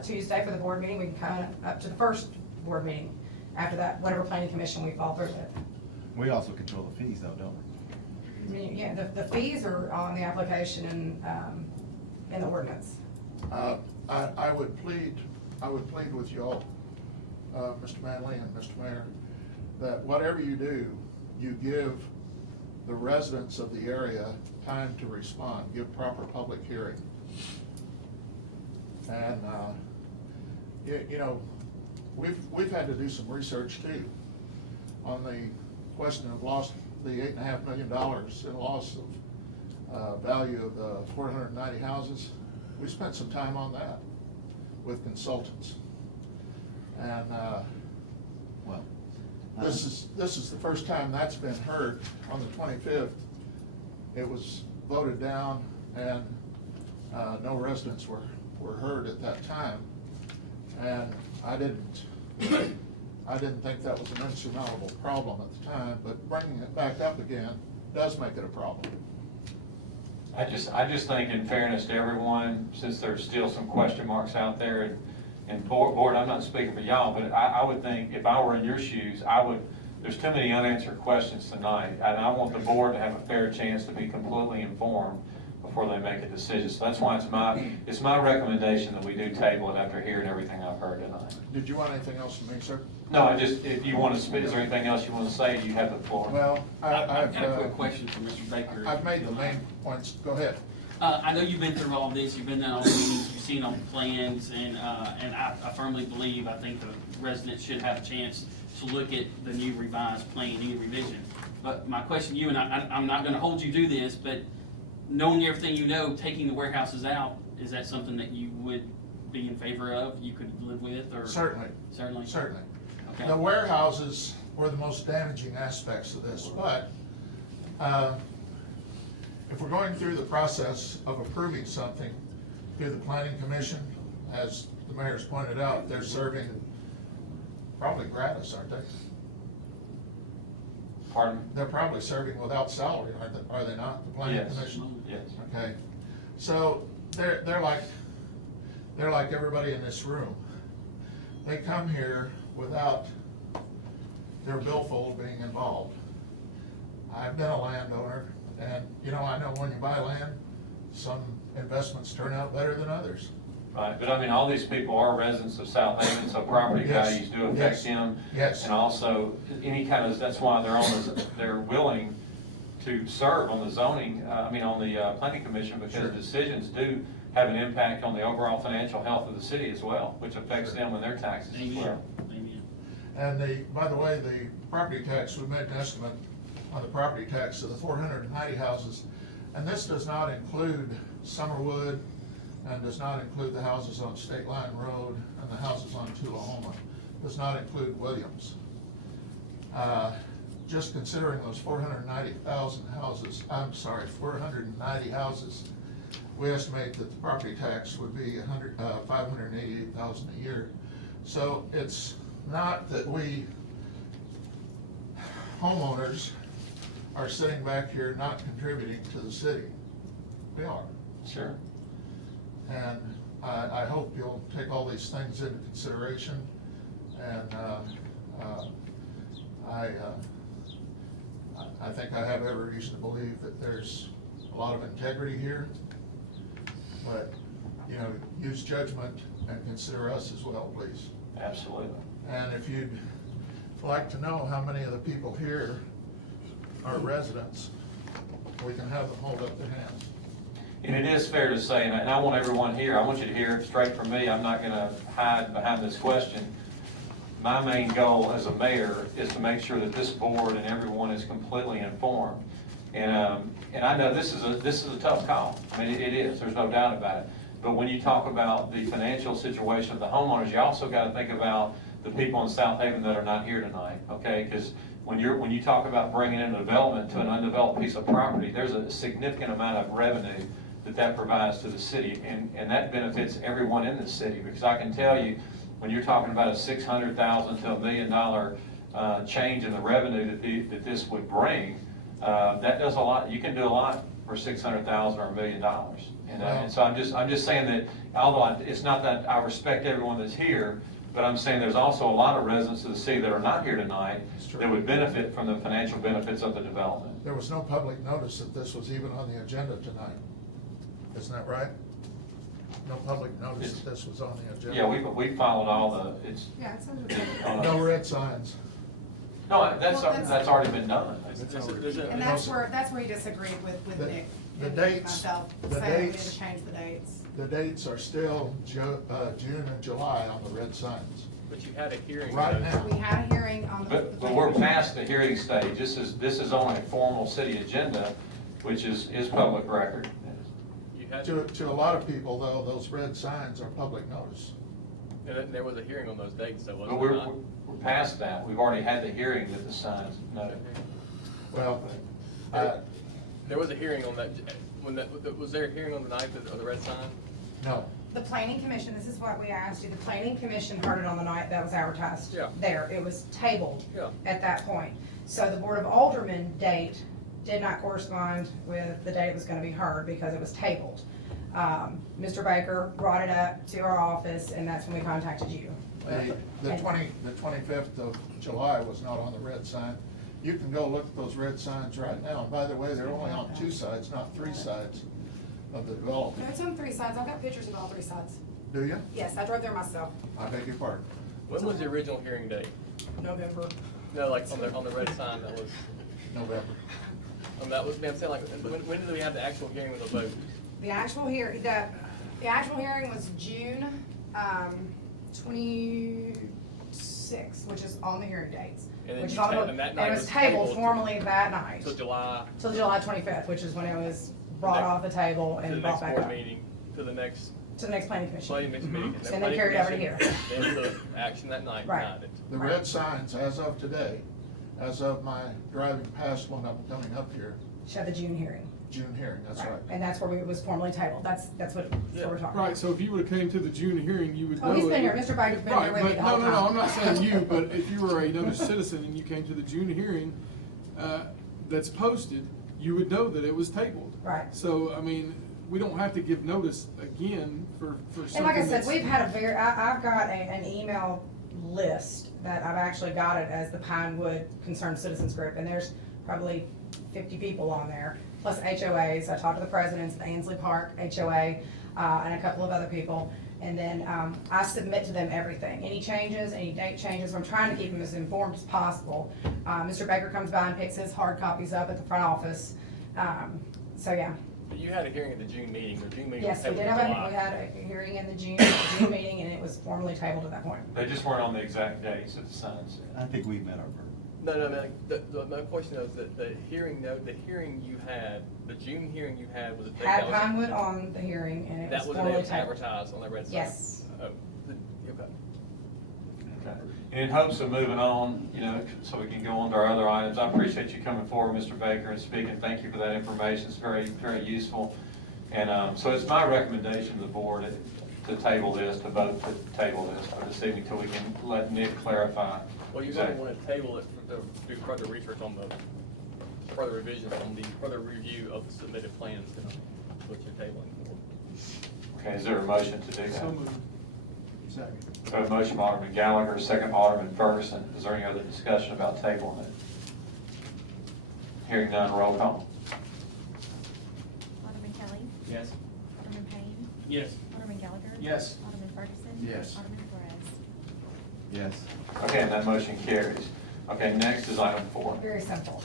Tuesday for the board meeting, we can come up to the first board meeting after that, whatever planning commission we fall through with. We also control the fees though, don't we? I mean, yeah, the fees are on the application and in the ordinance. I would plead with you all, Mr. Manley and Mr. Mayor, that whatever you do, you give the residents of the area time to respond, give proper public hearing. And, you know, we've had to do some research too on the question of the $8.5 million in loss of value of the 490 houses. We spent some time on that with consultants. And Well, this is the first time that's been heard. On the 25th, it was voted down, and no residents were heard at that time. And I didn't think that was an insurmountable problem at the time, but bringing it back up again does make it a problem. I just think in fairness to everyone, since there's still some question marks out there, and board, I'm not speaking for y'all, but I would think if I were in your shoes, there's too many unanswered questions tonight, and I want the board to have a fair chance to be completely informed before they make a decision. So that's why it's my recommendation that we do table it after hearing everything I've heard tonight. Did you want anything else from me, sir? No, if you want to speak, is there anything else you want to say? You have the floor. Well, I've got a quick question for Mr. Baker. I've made the main points. Go ahead. I know you've been through all this, you've been to all the meetings, you've seen all the plans, and I firmly believe, I think the residents should have a chance to look at the new revised plan, new revision. But my question to you, and I'm not gonna hold you to this, but knowing everything you know, taking the warehouses out, is that something that you would be in favor of, you could live with, or? Certainly. Certainly? Certainly. Okay. The warehouses were the most damaging aspects of this, but if we're going through the process of approving something through the planning commission, as the mayor's pointed out, they're serving probably gratis, aren't they? Pardon? They're probably serving without salary, are they not, the planning Yes. commission? Yes. Okay, so they're like everybody in this room. They come here without their billfold being involved. I've been a landowner, and I know when you buy land, some investments turn out better than others. Right, but I mean, all these people are residents of Southaven, so property Yes. values do affect Yes. them. Yes. And also, that's why they're willing to serve on the zoning, on the planning commission, because Sure. decisions do have an impact on the overall financial health of the city as well, which affects them and their taxes as Amen. well. Amen. And by the way, the property tax, we made an estimate on the property tax of the 490 houses, and this does not include Summerwood, and does not include the houses on State Line Road and the houses on Tullahoma. Does not include Williams. Just considering those 490 houses, we estimate that the property tax would be $588,000 a year. So it's not that we homeowners are sitting back here not contributing to the city. We are. Sure. And I hope you'll take all these things into consideration. And I think I have every reason to believe that there's a lot of integrity here. But, use judgment and consider us as well, please. Absolutely. And if you'd like to know how many of the people here are residents, we can have them hold up their hands. And it is fair to say, and I want everyone here, I want you to hear it straight from me, I'm not gonna hide behind this question. my main goal as a mayor is to make sure that this board and everyone is completely informed. And I know this is a tough call. I mean, it is, there's no doubt about it. But when you talk about the financial situation of the homeowners, you also got to think about the people in Southaven that are not here tonight, okay? Because when you talk about bringing in a development to an undeveloped piece of property, there's a significant amount of revenue that provides to the city, and that benefits everyone in the city. Because I can tell you, when you're talking about a $600,000 to $1 million change in the revenue that this would bring, that does a lot. You can do a lot for $600,000 or $1 million. And so I'm just saying that, although it's not that I respect everyone that's here, but I'm saying there's also a lot of residents of the city that are not here tonight that would benefit from the financial benefits of the development. There was no public notice that this was even on the agenda tonight. Isn't that right? No public notice that this was on the agenda. Yeah, we followed all the, Yeah, it sounds No red signs. No, that's already been done. And that's where you disagreed with Nick. The and dates, myself, the saying we need dates, to change the dates. the dates are still June and July on the red signs. But you had a hearing. Right now. We had a hearing on the. But we're past the hearing stage. This is only a formal city agenda, which is public record. You had, To a lot of people, though, those red signs are public notice. and then there was a hearing on those dates, so But wasn't it not? we're past that. We've already had the hearing that the signs noted. Well, There was a hearing on that, was there a hearing on the night of the red sign? no. The planning commission, this is what we asked you, the planning commission heard it on the night that was advertised. Yeah. There, it was tabled. Yeah. At that point. So the Board of Aldermen date did not correspond with the date it was gonna be heard because it was tabled. Mr. Baker brought it up to our office and that's when we contacted you. The 25th of July was not on the red sign. You can go look at those red signs right now. And by the way, they're only on 2 sides, not 3 sides of the No, development. it's on 3 sides, I've got pictures of all 3 sides. Do you? Yes, I drove there myself, I beg your pardon. When was the original hearing date? November. No, like on the red sign that was, November. that was, I'm saying like, when did we have the actual hearing with the vote? The actual hearing was June 26, which is on the hearing dates. And then Which is you on the- and that night it was tabled till- formally that night, Till July, till July 25th, which is when it was brought next- off the table to the and brought next back board up. meeting, to the next To the next planning commission. planning meeting. And then planning carried over to commission Then took action that night, Right. denied it. The red signs, as of today, as of my driving past when I'm coming up here, Show the June hearing. June hearing, that's right. And that's where it was formally tabled. That's what we're talking about. Right, so if you would've came to the June hearing, you would know. Oh, he's it. been here. Mr. Baker's been here Right, with me but the whole no, time. I'm not saying you, but if you were another citizen and you came to the June hearing, that's posted, you would know that it was tabled. Right. So, I mean, we don't have to give notice again for something And like I said, that's- we've had I've got an email list that I've actually got it as the Pinewood Concerned Citizens Group, and there's probably 50 people on there, plus HOAs. I talked to the presidents, the Ansley Park HOA, and a couple of other people. And then I submit to them everything, any changes, any date changes. I'm trying to keep them as informed as possible. Mr. Baker comes by and picks his hard copies up at the front office. So, yeah. But you had a hearing at the June meeting, the June meeting was Yes, we tabled did in have July. we had a hearing in the June meeting, and it was formally tabled at that point. They just weren't on the exact dates that the signs said. I think we've met our burden. No, man, my question is that the hearing you had, the June hearing you had was a date Had that was. Pinewood on the hearing, and it That was was the day formally it was tabled. advertised on that red sign? Yes. Oh, okay. Okay. And in hopes of moving on, so we can go on to our other items, I appreciate you coming forward, Mr. Baker, and speaking. Thank you for that information. It's very, very useful. And so it's my recommendation to the board to table this, to vote to table this for this evening until we can let Nick clarify. Well, you're gonna wanna table it to do further research on further revisions on the further review of the submitted plans tonight, which you're tabling for. Okay, is there a motion to do that? So moved. Second. We have a motion by Alderman Gallagher, second by Alderman Ferguson. Is there any other discussion about tabling it? Hearing none, roll call. Alderman Kelly. Yes. Alderman Payne. Yes. Alderman Gallagher. Yes. Alderman Ferguson. Yes. Alderman Flores. Yes. Okay, and that motion carries. Okay, next is item 4. Very simple.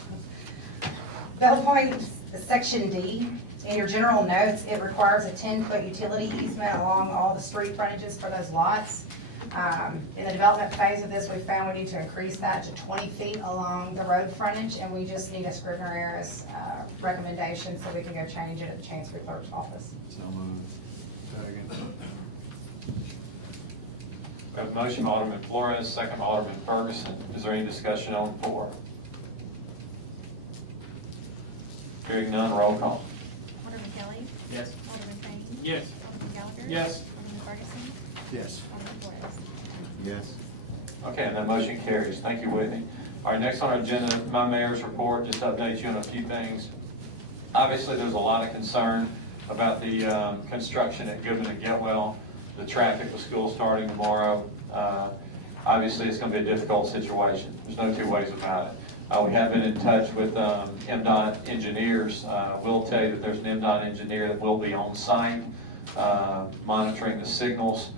Bell Point, Section D, in your general notes, it requires a 10-foot utility easement along all the street frontages for those lots. In the development phase of this, we found we need to increase that to 20 feet along the road frontage, and we just need a Scrivener Errors recommendation so we can go change it at the Chancery Clerk's office. So moved. Second. We have a motion by Alderman Flores, second by Alderman Ferguson. Is there any discussion on 4? Hearing none, roll call. Alderman Kelly. Yes. Alderman Payne. Yes. Alderman Gallagher. Yes. Alderman Ferguson. Yes. Alderman Flores. Yes. Okay, and that motion carries. Thank you, Whitney. All right, next on our agenda, my mayor's report, just to update you on a few things. Obviously, there's a lot of concern about the construction at Goodman and Getwell, the traffic with school starting tomorrow. Obviously, it's going to be a difficult situation. There's no two ways about it. We have been in touch with MDOT engineers. We'll tell you that there's an MDOT engineer that will be on site monitoring the signals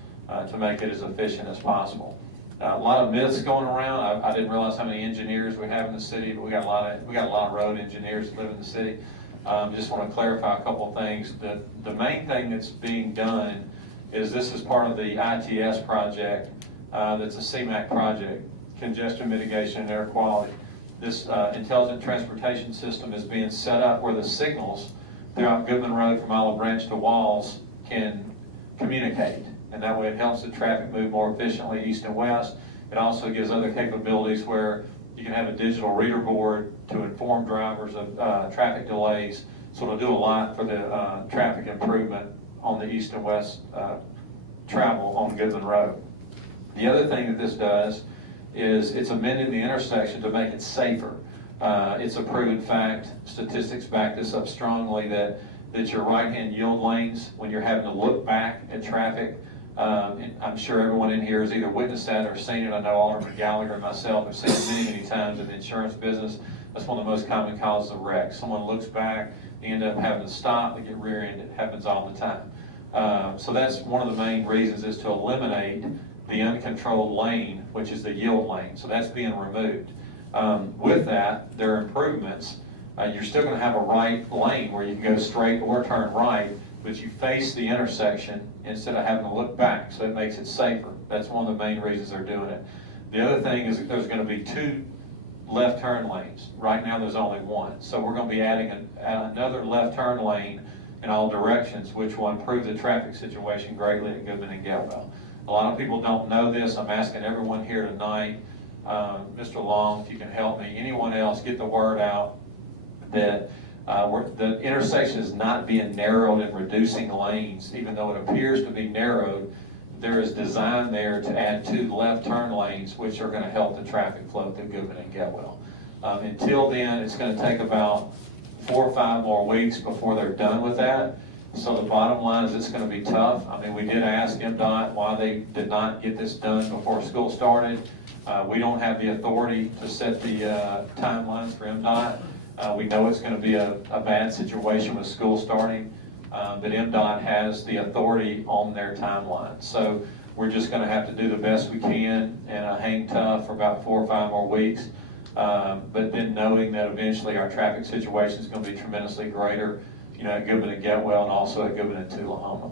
to make it as efficient as possible. A lot of myths going around. I didn't realize how many engineers we have in the city, but we got a lot of road engineers that live in the city. Just want to clarify a couple of things. The main thing that's being done is this is part of the ITS project. That's a CMAQ project, congestion mitigation and air quality. This intelligent transportation system is being set up where the signals throughout Goodman Road from Olive Branch to Walls can communicate. And that way it helps the traffic move more efficiently east and west. It also gives other capabilities where you can have a digital reader board to inform drivers of traffic delays. So it'll do a lot for the traffic improvement on the east and west travel on Goodman Road. The other thing that this does is it's amending the intersection to make it safer. It's a proven fact, statistics back this up strongly, that your right-hand yield lanes, when you're having to look back at traffic, I'm sure everyone in here has either witnessed that or seen it. I know Alderman Gallagher and myself have seen it many, many times in the insurance business. That's one of the most common causes of wrecks. Someone looks back, they end up having to stop, they get rear-ended. It happens all the time. So that's one of the main reasons, is to eliminate the uncontrolled lane, which is the yield lane. So that's being removed. With that, there are improvements. You're still going to have a right lane where you can go straight or turn right, but you face the intersection instead of having to look back, so it makes it safer. That's one of the main reasons they're doing it. The other thing is that there's going to be 2 left turn lanes. Right now there's only 1. So we're going to be adding another left turn lane in all directions, which will improve the traffic situation greatly at Goodman and Getwell. A lot of people don't know this. I'm asking everyone here tonight, Mr. Long, if you can help me, anyone else, get the word out that the intersection is not being narrowed and reducing lanes. Even though it appears to be narrowed, there is design there to add 2 left turn lanes, which are going to help the traffic flow through Goodman and Getwell. Until then, it's going to take about 4 or 5 more weeks before they're done with that. So the bottom line is it's going to be tough. I mean, we did ask MDOT why they did not get this done before school started. We don't have the authority to set the timelines for MDOT. We know it's going to be a bad situation with school starting, but MDOT has the authority on their timeline. So we're just going to have to do the best we can and hang tough for about 4 or 5 more weeks. But then knowing that eventually our traffic situation is going to be tremendously greater, you know, at Goodman and Getwell and also at Goodman and Tullahoma.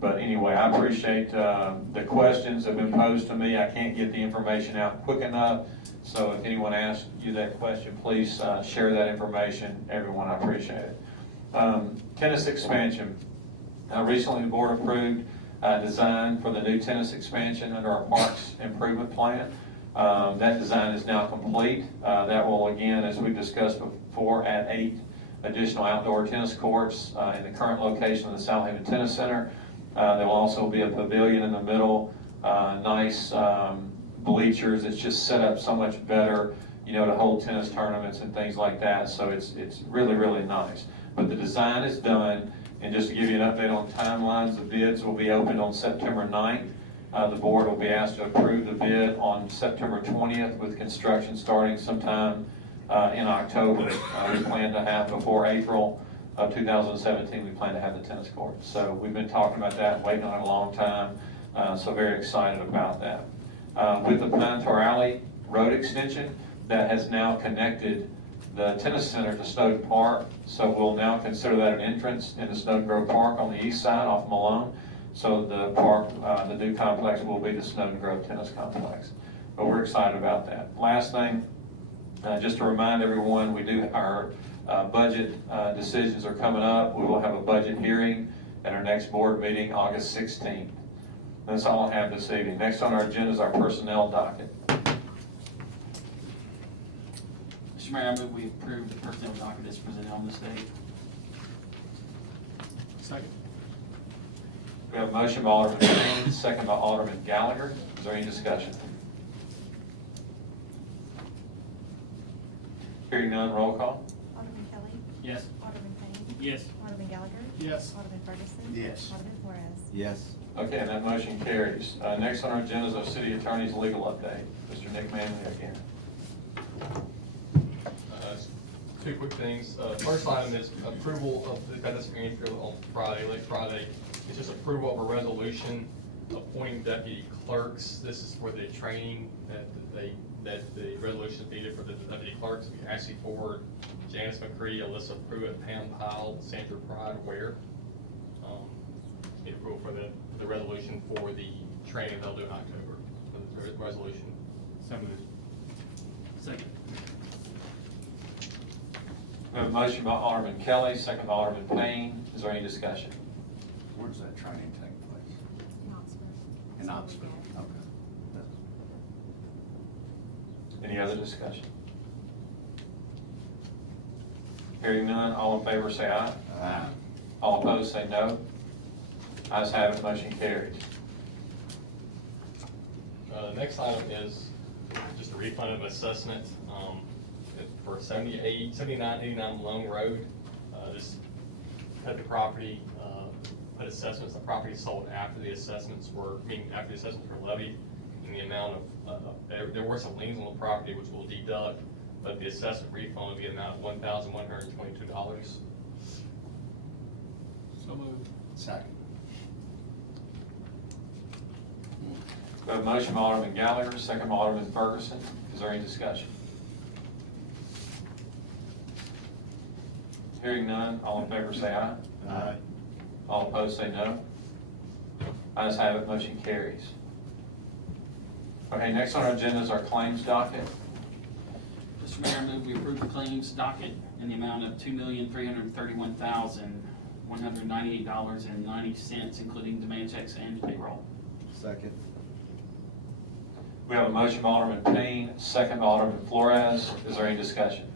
But anyway, I appreciate the questions that have been posed to me. I can't get the information out quick enough. So if anyone asks you that question, please share that information. Everyone, I appreciate it. Tennis expansion. Recently, the board approved design for the new tennis expansion under our Parks Improvement Plan. That design is now complete. That will, again, as we've discussed before, add 8 additional outdoor tennis courts in the current location of the Southaven Tennis Center. There will also be a pavilion in the middle, nice bleachers. It's just set up so much better, you know, to hold tennis tournaments and things like that. So it's really, really nice. But the design is done, and just to give you an update on timelines, the bids will be opened on September 9th. The board will be asked to approve the bid on September 20th with construction starting sometime in October. We plan to have before April of 2017, we plan to have the tennis court. So we've been talking about that, waiting on it a long time, so very excited about that. With the Pine Tar Alley road extension, that has now connected the tennis center to Snowden Park, so we'll now consider that an entrance into Snowden Grove Park on the east side off Malone. So the park, the new complex will be the Snowden Grove Tennis Complex. But we're excited about that. Last thing, just to remind everyone, our budget decisions are coming up. We will have a budget hearing at our next board meeting, August 16th. That's all I have this evening. Next on our agenda is our personnel docket. Mr. Mayor, I move we approve the personnel docket as presented on this date. Second. We have a motion by Alderman Payne, second by Alderman Gallagher. Is there any discussion? Hearing none, roll call. Alderman Kelly. Yes. Alderman Payne. Yes. Alderman Gallagher. Yes. Alderman Ferguson. Yes. Alderman Flores. Yes. Okay, and that motion carries. Next on our agenda is our city attorney's legal update. Mr. Nick Manley again. Two quick things. First item is approval of, we got this in here on Friday, late Friday. It's just approval of a resolution appointing deputy clerks. This is for the training that the resolution is needed for the deputy clerks. We actually forward Janice McCree, Alyssa Pruitt, Pam Powell, Sandra Pride, Ware. Need approval for the resolution for the training they'll do in October, for the resolution. Second. We have a motion by Alderman Kelly, second by Alderman Payne. Is there any discussion? Where does that training take place? In Oxford. In Oxford, okay. Any other discussion? Hearing none, all in favor say aye. Aye. All opposed say no. Ayes have it, motion carries. Next item is just a refund of assessment for 7989 Malone Road. Just cut the property, put assessments. The property sold after the assessments were, after the assessments were levied, in the amount of, there were some liens on the property which we'll deduct, but the assessment refund would be an amount of $1,122. So moved. Second. We have a motion by Alderman Gallagher, second by Alderman Ferguson. Is there any discussion? Hearing none, all in favor say aye. Aye. All opposed say no. Ayes have it, motion carries. Okay, next on our agenda is our claims docket. Mr. Mayor, I move we approve the claims docket in the amount of $2,331,198.90, including demand checks and payroll. Second. We have a motion by Alderman Payne, second by Alderman Flores. Is there any discussion?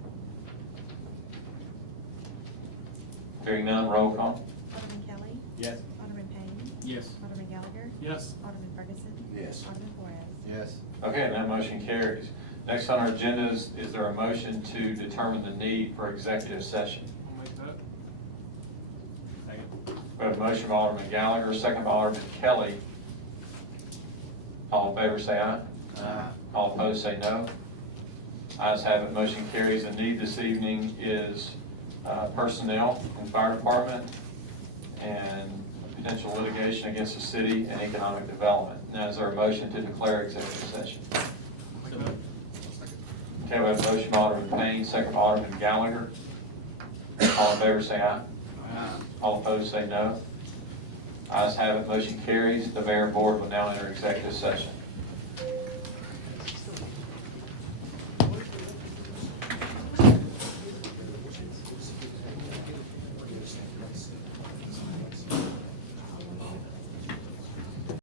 Hearing none, roll call. Alderman Kelly. Yes. Alderman Payne. Yes. Alderman Gallagher. Yes. Alderman Ferguson. Yes. Alderman Flores. Yes. Okay, and that motion carries. Next on our agenda is there a motion to determine the need for executive session? I'll make that. Second. We have a motion by Alderman Gallagher, second by Alderman Kelly. All in favor say aye. Aye. All opposed say no. Ayes have it, motion carries. The need this evening is personnel in fire department and potential litigation against the city and economic development. Now, is there a motion to declare executive session? I'll make that. Okay, we have a motion by Alderman Payne, second by Alderman Gallagher. All in favor say aye. Aye. All opposed say no. Ayes have it, motion carries. The mayor and board will now enter executive session.